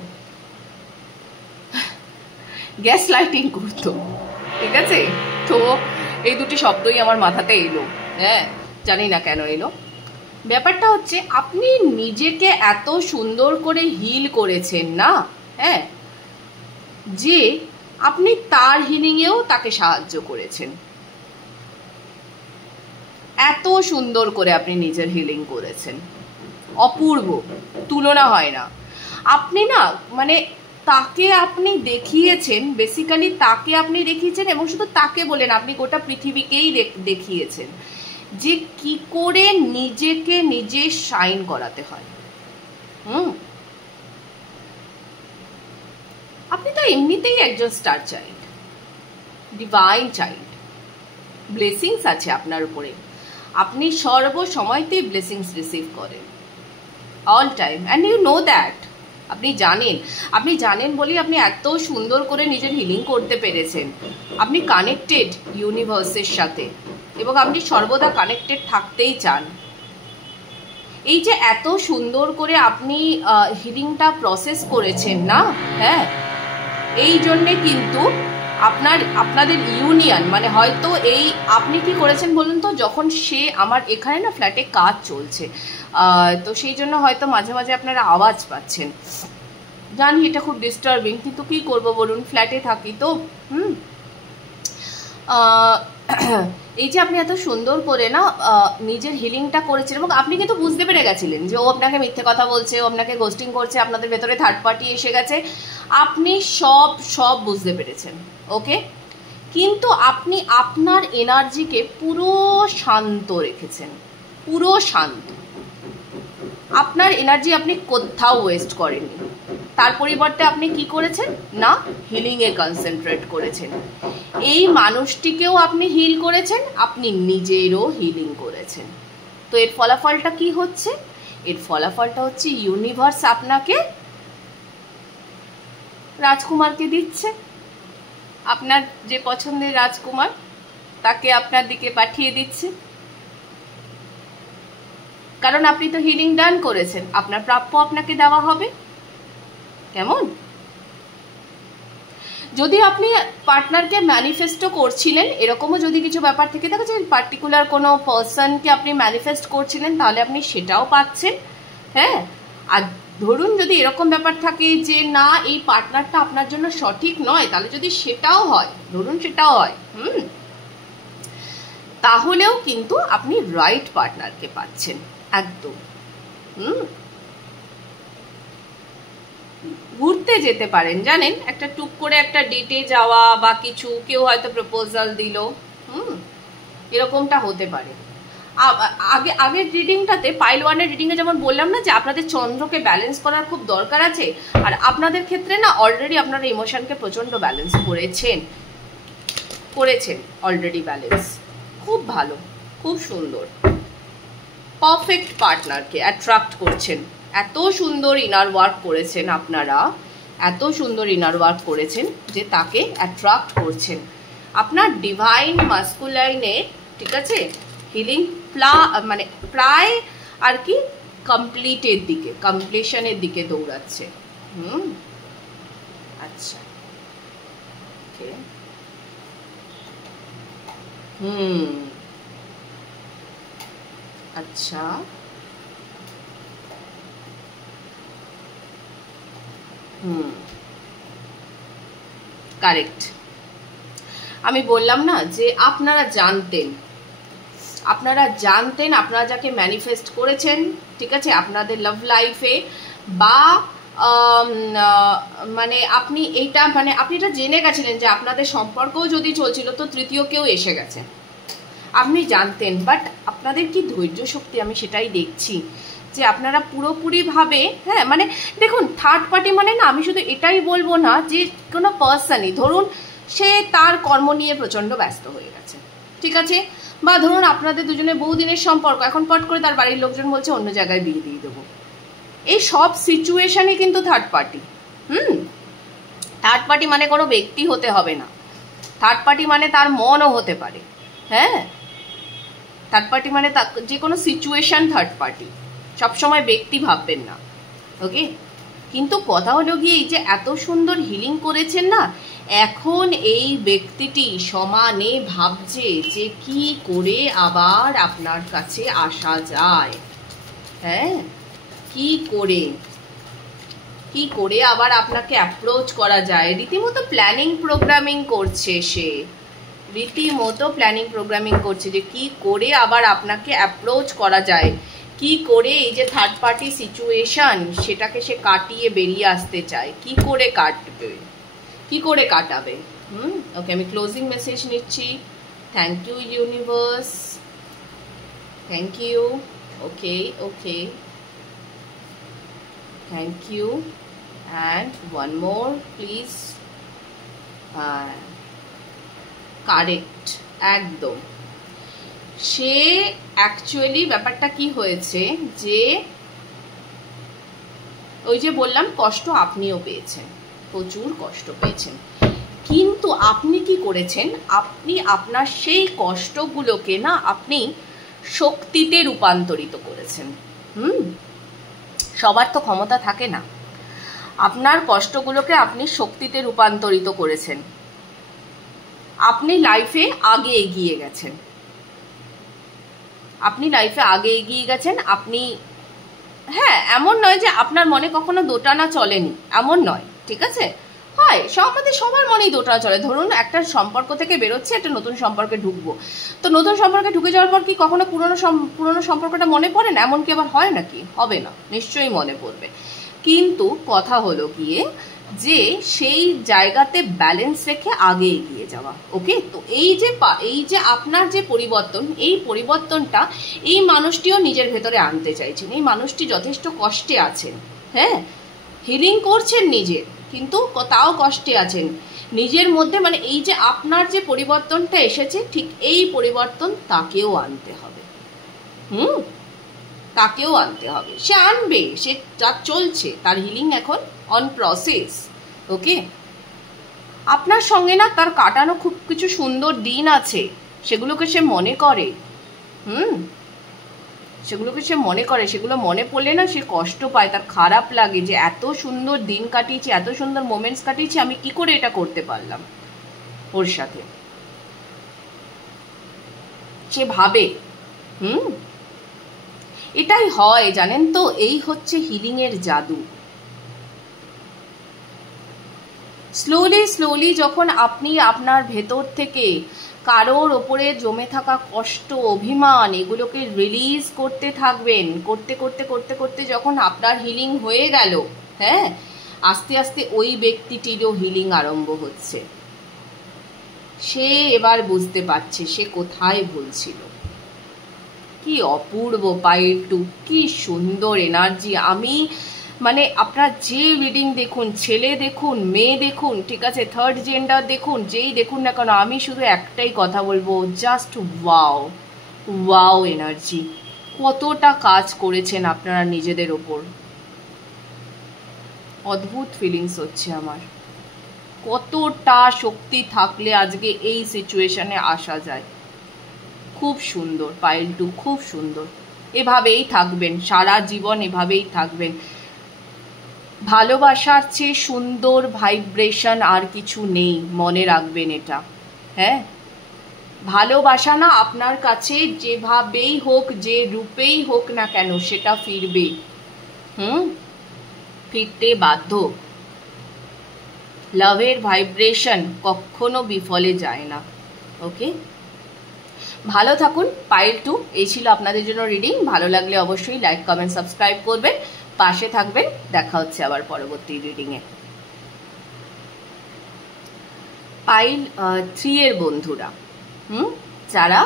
গ্যাস লাইটিং করতো, ঠিক আছে। তো এই দুটি শব্দই আমার মাথাতে এলো, হ্যাঁ জানি না কেন এলো। ব্যাপারটা হচ্ছে আপনি নিজেকে এত সুন্দর করে হিল করেছেন না, হ্যাঁ, যে আপনি তার হিলিংয়েও তাকে সাহায্য করেছেন। এত সুন্দর করে আপনি নিজের হিলিং করেছেন, অপূর্ব, তুলনা হয় না। আপনি না মানে তাকে আপনি দেখিয়েছেন, বেসিক্যালি তাকে আপনি দেখিয়েছেন, এবং শুধু তাকে বলেন, আপনি গোটা পৃথিবীকেই দেখিয়েছেন যে কি করে নিজেকে নিজে শাইন করাতে হয়। আপনি তো এমনিতেই একজন star child, divine child, blessings আছে আপনার উপরে, আপনি সর্বসময়তেই ব্লেসিংস রিসিভ করেন, all time, and you know that. আপনি জানেন বলেই আপনি এত সুন্দর করে নিজের হিলিং করতে পেরেছেন। আপনি কানেক্টেড ইউনিভার্সের সাথে, এবং আপনি সর্বদা কানেক্টেড থাকতেই চান। এই যে এত সুন্দর করে আপনি হিলিংটা প্রসেস করেছেন না, হ্যাঁ এই জন্যে কিন্তু আপনাদের ইউনিয়ন মানে হয়তো এই আপনি কি করেছেন বলুন তো, যখন সে আমার এখানে না ফ্ল্যাটে কাজ চলছে, তো সেই জন্য হয়তো মাঝে মাঝে আপনারা আওয়াজ পাচ্ছেন, জানি এটা খুব ডিস্টার্বিং, কিন্তু কি করব বলুন, ফ্ল্যাটে থাকি তো। এই যে আপনি এত সুন্দর করে না নিজের হিলিংটা করেছেন, এবং আপনি কিন্তু বুঝতে পেরে গেছিলেন যে ও আপনাকে মিথ্যে কথা বলছে, ও আপনাকে গোস্টিং করছে, আপনাদের ভেতরে থার্ড পার্টি এসে গেছে, আপনি সব বুঝতে পেরেছেন, ওকে। কিন্তু আপনি আপনার এনার্জিকে পুরো শান্ত রেখেছেন, পুরো শান্ত। আপনার এনার্জি আপনি কোথাও ওয়েস্ট করেননি, তার পরিবর্তে আপনি কি করেছেন না হিলিংয়ে কনসেন্ট্রেট করেছেন। এই মানুষটিকেও আপনি হিল করেছেন, আপনি নিজেরও হিলিং করেছেন। তো এর ফলাফলটা কি হচ্ছে? এর ফলাফলটা হচ্ছে ইউনিভার্স আপনাকে রাজকুমারকে দিচ্ছে, আপনার যে পছন্দের রাজকুমার তাকে আপনার দিকে পাঠিয়ে দিচ্ছে, কারণ আপনি তো হিলিং ডান করেছেন, আপনার প্রাপ্য আপনাকে দেওয়া হবে। কেমন? যদি আপনি পার্টনারকে ম্যানিফেস্টও করছিলেন, এরকমও যদি কিছু ব্যাপার থেকে থাকে যে পার্টিকুলার কোনো পার্সনকে আপনি ম্যানিফেস্ট করছিলেন, তাহলে আপনি সেটাও পাচ্ছেন। হ্যাঁ, আর ধরুন যদি এরকম ব্যাপার থাকে যে না এই পার্টনারটা আপনার জন্য সঠিক নয়, তাহলে যদি সেটাও হয়, ধরুন সেটাও হয়, তাহলেও কিন্তু আপনি রাইট পার্টনারকে পাচ্ছেন একদম। ঘুরতে যেতে পারেন, জানেন, একটা টুক করে একটা ডেটে যাওয়া বা কিছু, কেউ হয়তো প্রপোজাল দিল, এরকমটা হতে পারে। আগের রিডিংটাতে পাইল ওয়ানের রিডিংয়ে যেমন বললাম না যে আপনাদের চন্দ্রকে ব্যালেন্স করার খুব দরকার আছে, আর আপনাদের ক্ষেত্রে না অলরেডি আপনারা ইমোশনকে প্রচন্ড ব্যালেন্স করেছেন অলরেডি ব্যালেন্স, খুব ভালো, খুব সুন্দর, পারফেক্ট পার্টনারকে অ্যাট্রাক্ট করছেন। এত সুন্দর ইনার ওয়ার্ক করেছেন আপনারা, এত সুন্দর ইনার ওয়ার্ক করেছেন যে তাকে অ্যাট্রাক্ট করছেন। আপনার ডিভাইন মাস্কুলাইনে, ঠিক আছে, হিলিং মানে প্রায় আর কি কমপ্লিটের দিকে, কমপ্লিশনের দিকে দৌড়াচ্ছে। আচ্ছা, ওকে, আচ্ছা, কারেক্ট। আমি বললাম না যে আপনারা জানতেন, আপনারা যাকে ম্যানিফেস্ট করেছেন, ঠিক আছে, আপনাদের লাভ লাইফে, বা মানে আপনি এইটা মানে আপনি এটা জেনে গেছিলেন যে আপনাদের সম্পর্কও যদি চলছিল তো তৃতীয় কেউ এসে গেছে, আপনি জানতেন। বাট আপনাদের কি ধৈর্য শক্তি, আমি সেটাই দেখছি যে আপনারা পুরোপুরিভাবে, হ্যাঁ, মানে দেখুন থার্ড পার্টি মানে না, আমি শুধু এটাই বলবো না যে কোনো পার্সনই, ধরুন সে তার কর্ম নিয়ে প্রচণ্ড ব্যস্ত হয়ে গেছে, ঠিক আছে, বা ধরুন আপনাদের দুজনের বহুদিনের সম্পর্ক, এখন পট করে তার বাড়ির লোকজন বলছে অন্য জায়গায় বিয়ে দিয়ে দেবো, এই সব সিচুয়েশনই কিন্তু থার্ড পার্টি। থার্ড পার্টি মানে কোনো ব্যক্তি হতে হবে না, থার্ড পার্টি মানে তার মনও হতে পারে, হ্যাঁ, থার্ড পার্টি মানে যে কোনো সিচুয়েশন থার্ড পার্টি, সবসময় ব্যক্তি ভাববেন না, ওকে। কিন্তু কথা হলো গিয়ে এই যে এত সুন্দর হিলিং করেছেন না, এখন এই ব্যক্তিটি সমানে ভাবছে যে কি করে আবার আপনার কাছে আসা যায়, হ্যাঁ, কি করে আবার আপনাকে অ্যাপ্রোচ করা যায়, রীতিমতো প্ল্যানিং প্রোগ্রামিং করছে সে, রীতিমতো প্ল্যানিং প্রোগ্রামিং করছে যে কি করে আবার আপনাকে অ্যাপ্রোচ করা যায়, কি করে এই যে থার্ড পার্টি সিচুয়েশন সেটাকে সে কাটিয়ে বেরিয়ে আসতে চায়, কি করে কাটাবে। ওকে, আমি ক্লোজিং মেসেজ নিচ্ছি। Thank you universe, thank you, okay, thank you, and one more please. Correct, একদম। সে অ্যাকচুয়ালি ব্যাপারটা কি হয়েছে যে ওই যে বললাম কষ্ট আপনিও পেয়েছেন, প্রচুর কষ্ট পেয়েছেন, কিন্তু আপনি কি করেছেন, আপনি আপনার সেই কষ্টগুলোকে না আপনি শক্তিতে রূপান্তরিত করেছেন। সবার তো ক্ষমতা থাকে না, আপনার কষ্টগুলোকে আপনি শক্তিতে রূপান্তরিত করেছেন। আপনি লাইফে আগে এগিয়ে গেছেন, আপনি লাইফে আগে এগিয়ে গেছেন। আপনি, হ্যাঁ, এমন নয় যে আপনার মনে কখনো দোটানা চলেনি, এমন নয়, ঠিক আছে? হয় আমাদের সবার মনেই দোটানা চলে। ধরুন একটা সম্পর্ক থেকে বেরোচ্ছে, একটা নতুন সম্পর্কে ঢুকবো, তো নতুন সম্পর্কে ঢুকে যাওয়ার পর কি কখনো পুরনো সম্পর্কটা মনে পড়ে না? এমন কি আবার হয় নাকি? হবে না, নিশ্চয়ই মনে পড়বে। কিন্তু কথা হলো গিয়ে যে সেই জায়গাতে ব্যালেন্স রেখে আগে এগিয়ে যাওয়া। ওকে, তো এই যে আপনার যে পরিবর্তন, এই পরিবর্তনটা এই মানুষটিও নিজের ভেতরে আনতে চাইছেন। এই মানুষটি যথেষ্ট কষ্টে আছেন, হ্যাঁ, হিলিং করছেন নিজের, কিন্তু তাও কষ্টে আছেন নিজের মধ্যে। মানে এই যে আপনার যে পরিবর্তনটা এসেছে, ঠিক এই পরিবর্তন তাকেও আনতে হবে। তাকেও আনতে হবে, সে আনবে, সে যা চলছে, তার হিলিং এখন অন প্রসেস। ওকে, আপনার সঙ্গে না তার কাটানো খুব কিছু সুন্দর দিন আছে, সেগুলোকে সে মনে করে। সেগুলোকে সে মনে করে, সেগুলো মনে পড়লে না সে কষ্ট পায়, তার খারাপ লাগে যে এত সুন্দর দিন কাটিয়েছি, এত সুন্দর মোমেন্টস কাটিয়েছি, আমি কি করে এটা করতে পারলাম ওর সাথে, সে ভাবে। এটাই হয়, জানেন তো, এই হচ্ছে হিলিং এর জাদু। স্লোলি স্লোলি যখন আপনি আপনার ভেতর থেকে কারোর ওপরে জমে থাকা কষ্ট, অভিমান, এগুলোকে রিলিজ করতে থাকবেন, করতে করতে করতে করতে যখন আপনার হিলিং হয়ে গেল, হ্যাঁ, আস্তে আস্তে ওই ব্যক্তিটিরও হিলিং আরম্ভ হচ্ছে। সে এবার বুঝতে পারছে সে কোথায় ভুল ছিল। কি অপূর্ব পায়ের টু, কি সুন্দর এনার্জি। আমি মানে আপনার যে রিডিং দেখুন, ছেলে দেখুন, মেয়ে দেখুন, ঠিক আছে, থার্ড জেন্ডার দেখুন, যেই দেখুন না কেন, আমি শুধু একটাই কথা বলবো, জাস্ট ওয়াও, ওয়াও এনার্জি। কতটা কাজ করেছেন আপনারা নিজেদের ওপর, অদ্ভুত ফিলিংস হচ্ছে আমার। কতটা শক্তি থাকলে আজকে এই সিচুয়েশনে আসা যায়। খুব সুন্দর পাইল টু, খুব সুন্দর। এভাবেই থাকবেন সারা জীবন, এভাবেই থাকবেন। ভালোবাসার চেয়ে সুন্দর ভাইব্রেশন আর কিছু নেই, মনে রাখবেন এটা। হ্যাঁ, ভালোবাসা না আপনার কাছে যেভাবেই হোক, যে রূপেই হোক না কেন, সেটা ফিরবে। ফিরতে বাধ্য। লাভের ভাইব্রেশন কখনো বিফলে যায় না। ওকে, ভালো থাকুন পাইল টু। এই ছিল আপনাদের জন্য রিডিং। ভালো লাগলে অবশ্যই লাইক, কমেন্ট, সাবস্ক্রাইব করবেন, পাশে থাকবেন। দেখা হচ্ছে আবার পরবর্তী রিডিংয়ে। পাইল 3 এর বন্ধুরা, যারা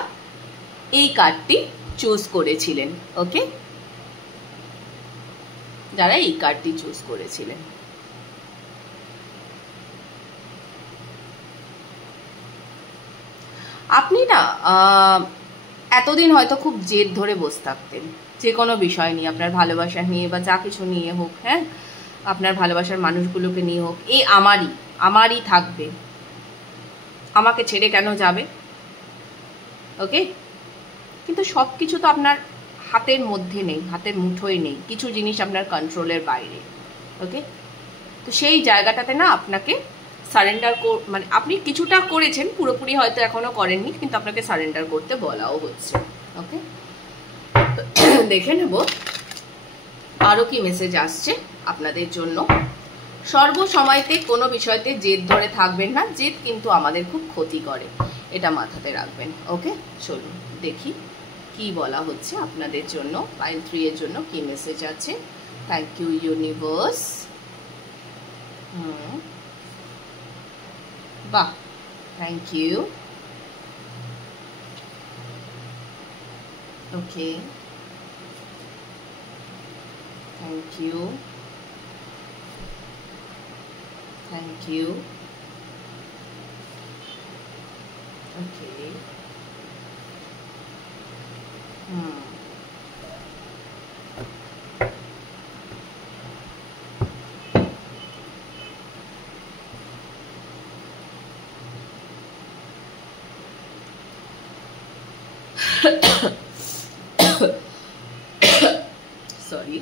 এই কার্ডটি চুজ করেছিলেন, ওকে, যারা এই কার্ডটি চুজ করেছিলেন, আপনি না এতদিন হয়তো খুব জেদ ধরে বসে থাকতেন যে কোনো বিষয় নিয়ে, আপনার ভালোবাসা নিয়ে বা যা কিছু নিয়ে হোক, হ্যাঁ, আপনার ভালোবাসার মানুষগুলোকে নিয়ে হোক, এ আমারই থাকবে, আমাকে ছেড়ে কেন যাবে। ওকে, কিন্তু সব কিছু তো আপনার হাতের মধ্যে নেই, হাতের মুঠোয় নেই, কিছু জিনিস আপনার কন্ট্রোলের বাইরে। ওকে, তো সেই জায়গাটাতে না আপনাকে সারেন্ডার মানে আপনি কিছুটা করেছেন, পুরোপুরি হয়তো এখনো করেননি, কিন্তু আপনাকে সারেন্ডার করতে বলাও হচ্ছে। ওকে, দেখে নেব আরও কি মেসেজ আসছে আপনাদের জন্য। সর্বসময়তে কোনো বিষয়তে জেদ ধরে থাকবেন না, জেদ কিন্তু আমাদের খুব ক্ষতি করে, এটা মাথাতে রাখবেন। ওকে, চলুন দেখি কি বলা হচ্ছে আপনাদের জন্য। পাইল 3 এর জন্য কি মেসেজ আছে। Thank you universe. বাহ, thank you. Okay, thank you, thank you. Okay, sorry.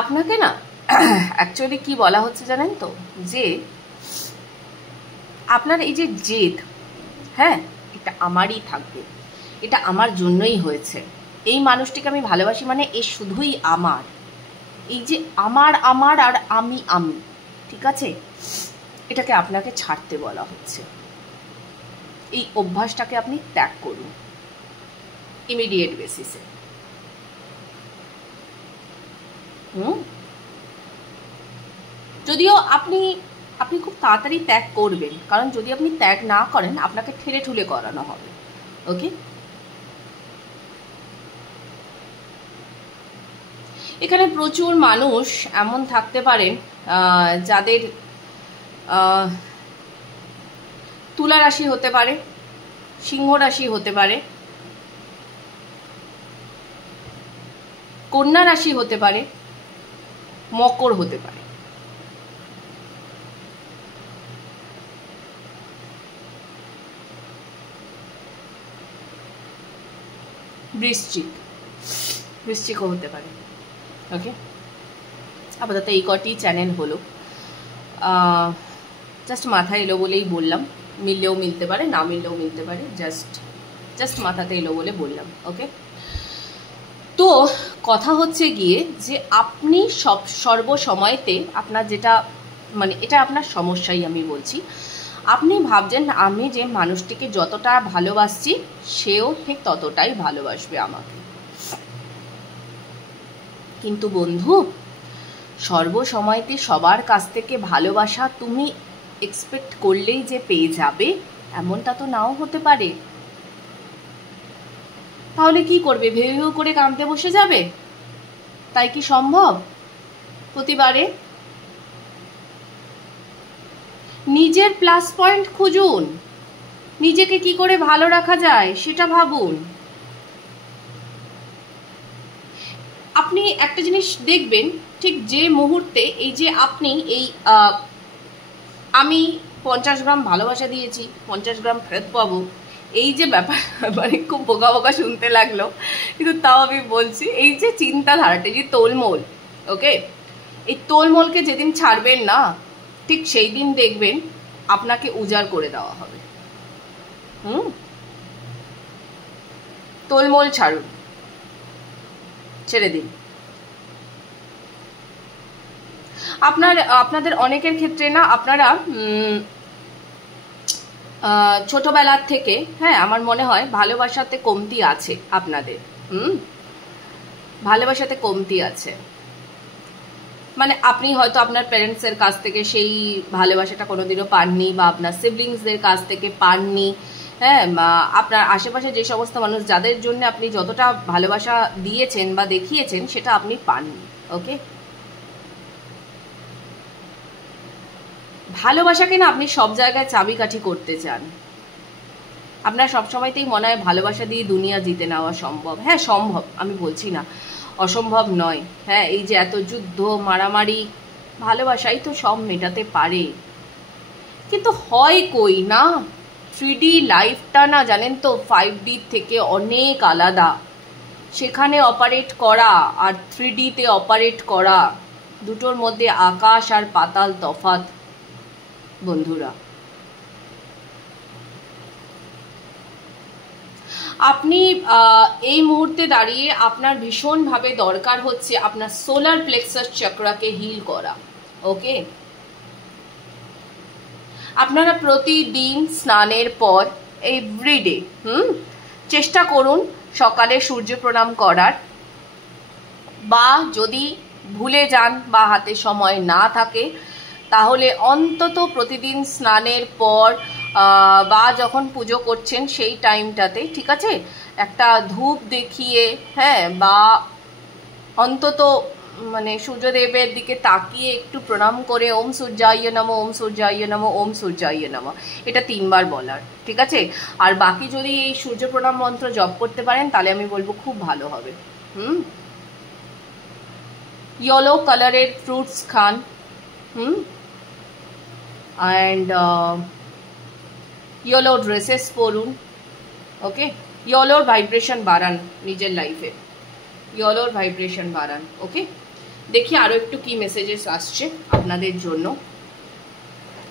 আপনাকে না অ্যাকচুয়ালি কি বলা হচ্ছে জানেন তো, যে আপনার এই যে জেদ, হ্যাঁ, এটা আমারই থাকবে, এটা আমার জন্যই হয়েছে, এই মানুষটিকে আমি ভালোবাসি মানে এ শুধুই আমার, এই যে আমার আমার আর আমি আমি, ঠিক আছে, এটাকে আপনাকে ছাড়তে বলা হচ্ছে। এই অভ্যাসটাকে আপনি ত্যাগ করুন ইমিডিয়েট বেসিসে। যদিও আপনি খুব তাড়াতাড়ি ত্যাগ করবেন, কারণ যদি আপনি ত্যাগ না করেন আপনাকে ঠেলে ঠুলে করানো হবে। ওকে, এখানে প্রচুর মানুষ এমন থাকতে পারেন যাদের তুলা রাশি হতে পারে, সিংহ রাশি হতে পারে, কন্যা রাশি হতে পারে, মকর হতে পারে। বৃশ্চিকও হতে পারে। ওকে, আপাতত এই কটি চ্যানেল হলো, জাস্ট মাথায় এলো বলেই বললাম, মিললেও মিলতে পারে, না মিললেও মিলতে পারে, জাস্ট মাথাতে এলো বলে বললাম। ওকে, তো কথা হচ্ছে গিয়ে যে আপনি সর্বসময়তে আপনার যেটা মানে এটা আপনার সমস্যাই আমি বলছি, আপনি ভাবছেন আমি যে মানুষটিকে যতটা ভালোবাসছি সেও ঠিক ততটাই ভালোবাসবে আমাকে। কিন্তু বন্ধু, সর্বসময়তে সবার কাছ থেকে ভালোবাসা তুমি এক্সপেক্ট করলেই যে পেয়ে যাবে এমনটা তো নাও হতে পারে। তাহলে কি করবে? ভেউ ভেউ করে কাঁদতে বসে যাবে? তাই কি সম্ভব প্রতিবারে? নিজের প্লাস পয়েন্ট খুঁজুন, নিজেকে কি করে ভালো রাখা যায় সেটা ভাবুন। আপনি একটা জিনিস দেখবেন, ঠিক যে মুহূর্তে এই যে আপনি এই আমি 50 গ্রাম ভালোবাসা দিয়েছি 50 গ্রাম ফেরত পাবো, এই যে ব্যাপার, মানে খুব বোকা বোকা শুনতে লাগলো কিন্তু তাও আমি বলছি, এই যে চিন্তাধারাটা, যে তোলমোল, ওকে, এই তোলমোলকে যেদিন ছাড়বেন না ঠিক সেই দিন দেখবেন আপনাকে উজাড় করে দেওয়া হবে। তোলমোল ছাড়ুন, ছেড়ে দিন। আপনাদের অনেকের ক্ষেত্রে না, আপনারা ছোটবেলার থেকে, হ্যাঁ, আমার মনে হয় ভালোবাসাতে কমতি আছে আপনাদের। ভালোবাসাতে কমতি আছে, মানে আপনি হয়তো আপনার প্যারেন্টসের কাছ থেকে সেই ভালোবাসাটা কোনোদিনও পাননি, বা আপনার সিবলিংসদের কাছ থেকে পাননি, হ্যাঁ, আপনার আশেপাশে যে সমস্ত মানুষ যাদের জন্য আপনি যতটা ভালোবাসা দিয়েছেন বা দেখিয়েছেন সেটা আপনি পাননি। ওকে, ভালোবাসাকে না আপনি সব জায়গায় চাবিকাঠি করতে চান। আপনার সবসময়তেই মনে হয় ভালোবাসা দিয়ে দুনিয়া জিতে নেওয়া সম্ভব। হ্যাঁ সম্ভব, আমি বলছি না অসম্ভব নয়, হ্যাঁ, এই যে এত যুদ্ধ মারামারি, ভালোবাসাই তো সব মেটাতে পারে, কিন্তু হয় কই না। 3D লাইফটা না জানেন তো 5D থেকে অনেক আলাদা। সেখানে অপারেট করা আর 3Dতে অপারেট করা, দুটোর মধ্যে আকাশ আর পাতাল তফাৎ বন্ধুরা। আপনি এই মুহূর্তে দাঁড়িয়ে আপনার ভীষণভাবে দরকার হচ্ছে আপনার সোলার প্লেক্সাস চক্রাকে হিল করা। ওকে, আপনারা প্রতিদিন স্নানের পর এভরিডে চেষ্টা করুন সকালে সূর্য প্রণাম করার, বা যদি ভুলে যান বা হাতে সময় না থাকে তাহলে অন্তত প্রতিদিন স্নানের পর বা যখন পুজো করছেন সেই টাইমটাতে, ঠিক আছে, একটা ধূপ দেখিয়ে, হ্যাঁ, বা অন্তত মানে সূর্যদেবের দিকে তাকিয়ে একটু প্রণাম করে ওম সূর্যায় নমঃ, ওম সূর্যায় নমঃ, ওম সূর্যায় নমঃ, এটা 3 বার বলার, ঠিক আছে। আর বাকি যদি এই সূর্য প্রণাম মন্ত্র জপ করতে পারেন তাহলে আমি বলবো খুব ভালো হবে। ইয়েলো কালারের fruits Khan, and yellow dresses পরুন। ওকে, ইয়েলোর ভাইব্রেশন বাড়ান নিজের লাইফে, ইয়েলোর ভাইব্রেশন বাড়ান। ওকে, দেখি আরো একটু কি মেসেজেস আসছে আপনাদের জন্য,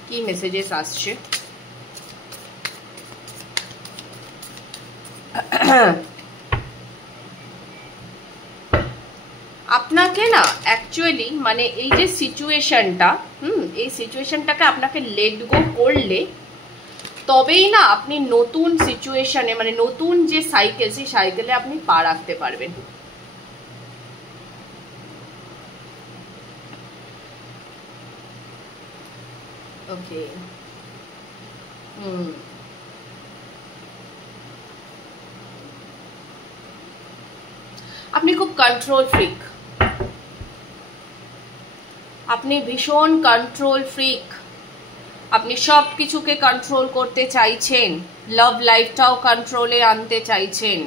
কি মেসেজেস আসছে। আপনাকে না অ্যাকচুয়ালি মানে এই যে সিচুয়েশনটা, এই সিচুয়েশনটাকে আপনাকে লেট গো করলে তবেই না আপনি নতুন সিচুয়েশনে মানে নতুন যে সাইকেল, সেই সাইকেলে আপনি পা রাখতে পারবেন। ওকে, আপনি খুব কন্ট্রোল ফ্রিক, আপনি ভীষণ কন্ট্রোল ফ্রিক, আপনি সব কিছুকে কন্ট্রোল করতে চাইছেন, লাভ লাইফটাও কন্ট্রোলে আনতে চাইছেন।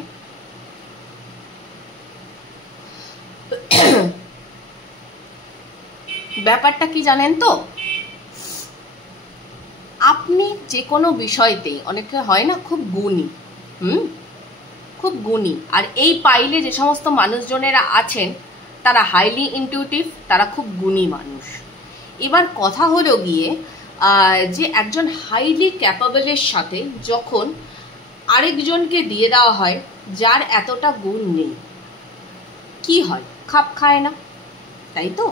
ব্যাপারটা কি জানেন তো, আপনি যে কোনো বিষয়তেই অনেকে হয় না খুব গুণী, খুব গুণী। আর এই পাইলে যে সমস্ত মানুষজনেরা আছেন তারা হাইলি ইনটিউটিভ, তারা খুব গুণী মানুষ। এবার কথা হলো গিয়ে যে একজন হাইলি ক্যাপাবলের সাথে যখন আরেকজনকে দিয়ে দেওয়া হয় যার এতটা গুণ নেই, কি হয়? খাপ খায় না, তাই তো?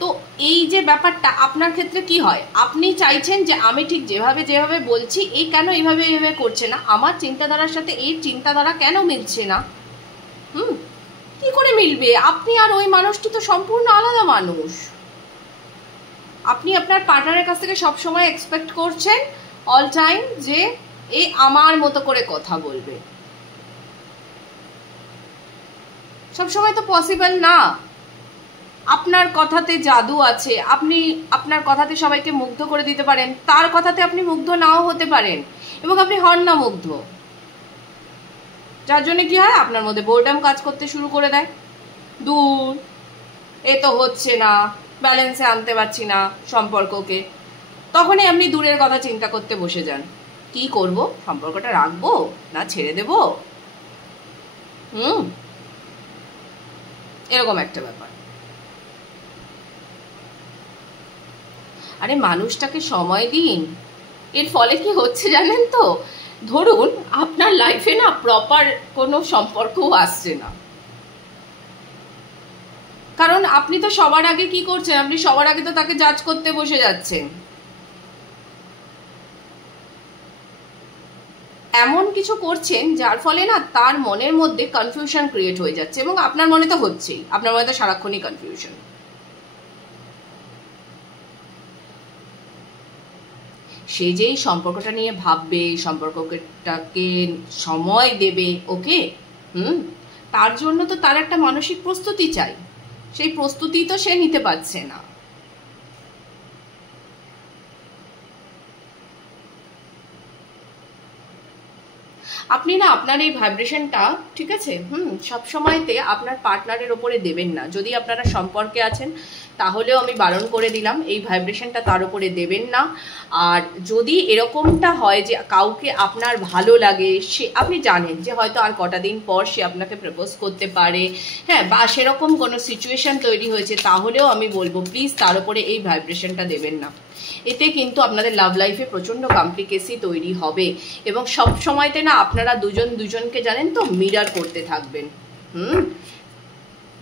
তো এই যে ব্যাপারটা আপনার ক্ষেত্রে কি হয়, আপনি চাইছেন যে আমি ঠিক যেভাবে যেভাবে বলছি এই কেন এইভাবে এইভাবে করছে না, আমার চিন্তাধারার সাথে এই চিন্তাধারা কেন মিলছে না। কি করে মিলবে? আপনি আর ওই মানুষটি তো সম্পূর্ণ আলাদা মানুষ। আপনি আপনার পার্টনারের কাছ থেকে সবসময় এক্সপেক্ট করছেন অল টাইম যে এ আমার মতো করে কথা বলবে, সবসময় তো পসিবল না। আপনার কথাতে জাদু আছে, আপনি আপনার কথাতে সবাইকে মুগ্ধ করে দিতে পারেন, তার কথাতে আপনি মুগ্ধ নাও হতে পারেন এবং আপনি হন না মুগ্ধ, যার জন্য কি হয় আপনার মধ্যে বোরডাম কাজ করতে শুরু করে দেয়। দূর, এ তো হচ্ছে না, ব্যালেন্সে আনতে পারছি না সম্পর্ককে, তখনই আপনি দূরের কথা চিন্তা করতে বসে যান। কি করব, সম্পর্কটা রাখবো না ছেড়ে দেব, এরকম একটা ব্যাপার। আরে মানুষটাকে সময় দিন। এর ফলে কি হচ্ছে জানেন তো, ধরুন আপনার লাইফে না প্রপার কোনো সম্পর্কও আসছে না, কারণ আপনি তো সবার আগে কি করছেন, আপনি সবার আগে তো তাকে জাজ করতে বসে যাচ্ছেন। এমন কিছু করছেন যার ফলে না তার মনের মধ্যে কনফিউশন ক্রিয়েট হয়ে যাচ্ছে, এবং আপনার মনে তো হচ্ছেই, আপনার মনে তো সারাক্ষণই কনফিউশন। সে যেই সম্পর্কটা নিয়ে ভাববে, সম্পর্কটাকে সময় দেবে, ওকে, তার জন্য তো তার একটা মানসিক প্রস্তুতি চাই, সেই প্রস্তুতি তো সে নিতে পারছে না। আপনি না আপনার এই ভাইব্রেশনটা, ঠিক আছে, সব সময়তে আপনার পার্টনারের ওপরে দেবেন না। যদি আপনারা সম্পর্কে আছেন তাহলেও আমি বারণ করে দিলাম, এই ভাইব্রেশনটা তার উপরে দেবেন না। আর যদি এরকমটা হয় যে কাউকে আপনার ভালো লাগে, সে আপনি জানেন যে হয়তো আর কটা দিন পর সে আপনাকে প্রপোজ করতে পারে, হ্যাঁ, বা সেরকম কোনো সিচুয়েশন তৈরি হয়েছে, তাহলেও আমি বলবো প্লিজ তার উপরে এই ভাইব্রেশনটা দেবেন না। এতে কিন্তু আপনাদের লাভ লাইফে প্রচন্ড কমপ্লিকেসি তৈরি হবে, এবং সব সময়তে না আপনারা দুজন দুজনকে জানেন তো মিরার করতে থাকবেন,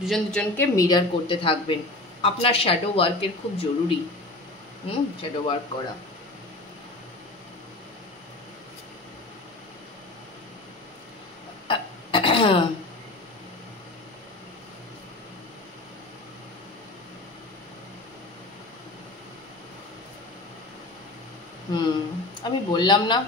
দুজন দুজনকে মিরার করতে থাকবেন। আপনার শ্যাডো ওয়ার্কের খুব জরুরি, শ্যাডো ওয়ার্ক করা। আমি বললাম না,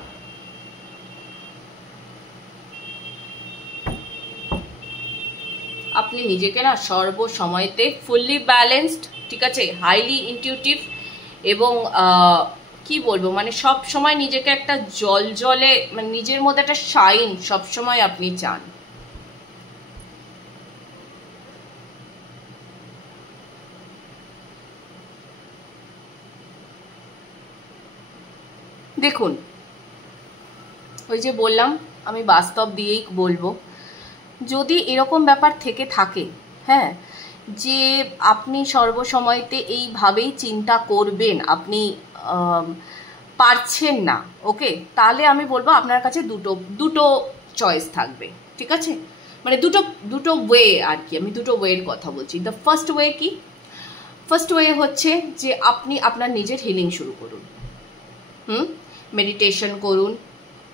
আপনি নিজেকে না সর্বসময়তে ফুললি ব্যালেন্সড, ঠিক আছে, হাইলি ইনটিউটিভ, এবং কি বলবো মানে সব সময় নিজেকে একটা জলে মানে নিজের মধ্যে একটা শাইন সব সময় আপনি চান। দেখুন, ওই যে বললাম, আমি বাস্তব দিয়েই বলবো, যদি এরকম ব্যাপার থেকে থাকে, হ্যাঁ, যে আপনি সর্বসময়তে এইভাবেই চিন্তা করবেন, আপনি পারছেন না, ওকে, তাহলে আমি বলবো আপনার কাছে দুটো দুটো চয়েস থাকবে, ঠিক আছে? মানে দুটো দুটো ওয়ে আর কি, আমি দুটো ওয়ের কথা বলছি। দ্য ফার্স্ট ওয়ে কি? ফার্স্ট ওয়ে হচ্ছে যে আপনি আপনার নিজের হিলিং শুরু করুন। মেডিটেশন করুন।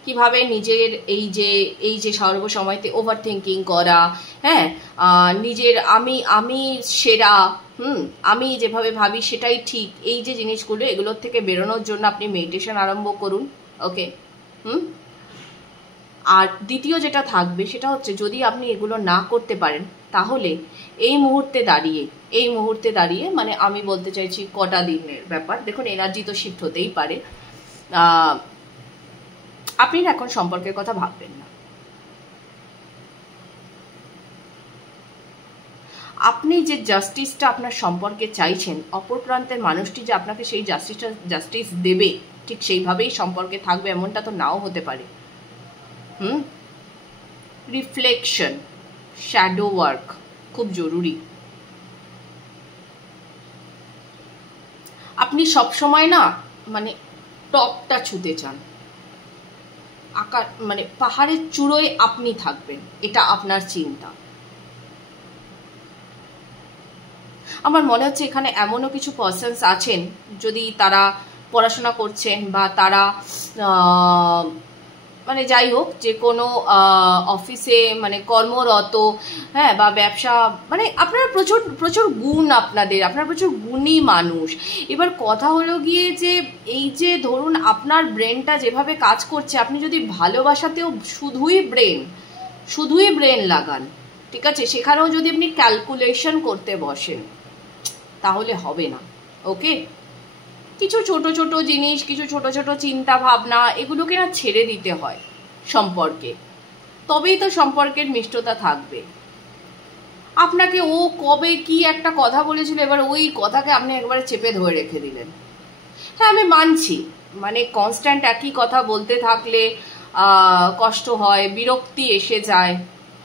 কিভাবে নিজের এই যে সর্বসময়তে ওভার থিঙ্কিং করা, হ্যাঁ, নিজের আমি সেরা, আমি যেভাবে ভাবি সেটাই ঠিক, এই যে জিনিসগুলো, এগুলোর থেকে বেরোনোর জন্য আপনি মেডিটেশন আরম্ভ করুন, ওকে। আর দ্বিতীয় যেটা থাকবে সেটা হচ্ছে, যদি আপনি এগুলো না করতে পারেন, তাহলে এই মুহূর্তে দাঁড়িয়ে মানে আমি বলতে চাইছি কটা দিনের ব্যাপার, দেখুন এনার্জি তো শিফট হতেই পারে, আপনি এখন সম্পর্কের কথা ভাববেন না। আপনি যে জাস্টিসটা আপনার সম্পর্কে চাইছেন, অপর প্রান্তের মানুষটি যে আপনাকে সেই জাস্টিস দেবে, ঠিক সেইভাবেই সম্পর্কে থাকবে এমনটা তো নাও হতে পারে। রিফ্লেকশন, শ্যাডো ওয়ার্ক খুব জরুরি। আপনি সবসময় না মানে টপটা ছুতে চান, মানে পাহাড়ের চূড়োয় আপনি থাকবেন, এটা আপনার চিন্তা। আমার মনে হচ্ছে এখানে এমনও কিছু পার্সনস আছেন, যদি তারা পড়াশোনা করছেন বা তারা মানে যাই হোক যে কোনো অফিসে মানে কর্মরত, হ্যাঁ, বা ব্যবসা, মানে আপনারা প্রচুর প্রচুর গুণ, আপনারা প্রচুর গুণী মানুষ। এবার কথা হলো গিয়ে যে এই যে ধরুন আপনার ব্রেনটা যেভাবে কাজ করছে, আপনি যদি ভালোবাসাতেও শুধুই ব্রেন লাগান, ঠিক আছে, সেখানেও যদি আপনি ক্যালকুলেশন করতে বসেন, তাহলে হবে না, ওকে। কিছু ছোট ছোট জিনিস, কিছু ছোট ছোট চিন্তা ভাবনা, এগুলোকে না ছেড়ে দিতে হয় সম্পর্কে, তবেই তো সম্পর্কের মিষ্টতা থাকবে। আপনাকে ও কবে কি একটা কথা বলেছিল, এবার ওই কথাকে আপনি একবারে চেপে ধরে রেখে দিলেন। হ্যাঁ, আমি মানছি, মানে কনস্ট্যান্ট একই কথা বলতে থাকলে কষ্ট হয়, বিরক্তি এসে যায়,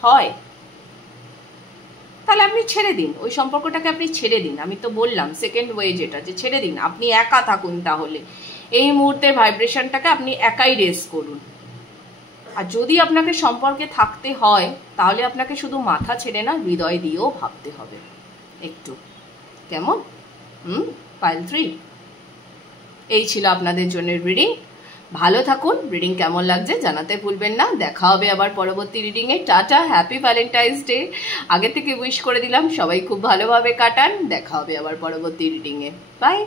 হয়, তাহলে আপনি ছেড়ে দিন, ওই সম্পর্কটাকে আপনি ছেড়ে দিন। আমি তো বললাম সেকেন্ড ওয়ে যেটা, যে ছেড়ে দিন, আপনি একা থাকুন, তাহলে এই মুহূর্তের ভাইব্রেশনটাকে আপনি একাই রেজ করুন। আর যদি আপনাকে সম্পর্কে থাকতে হয়, তাহলে আপনাকে শুধু মাথা ছেড়ে না, হৃদয় দিয়েও ভাবতে হবে একটু, কেমন? পাইল 3 এই ছিল আপনাদের জন্য রিডিং। ভালো থাকুন, রিডিং কেমন লাগছে জানাতে ভুলবেন না। দেখা হবে আবার পরবর্তী রিডিংয়ে। টাটা, হ্যাপি ভ্যালেন্টাইন্স ডে আগে থেকে উইশ করে দিলাম, সবাই খুব ভালোভাবে কাটান। দেখা হবে আবার পরবর্তী রিডিংয়ে, বাই।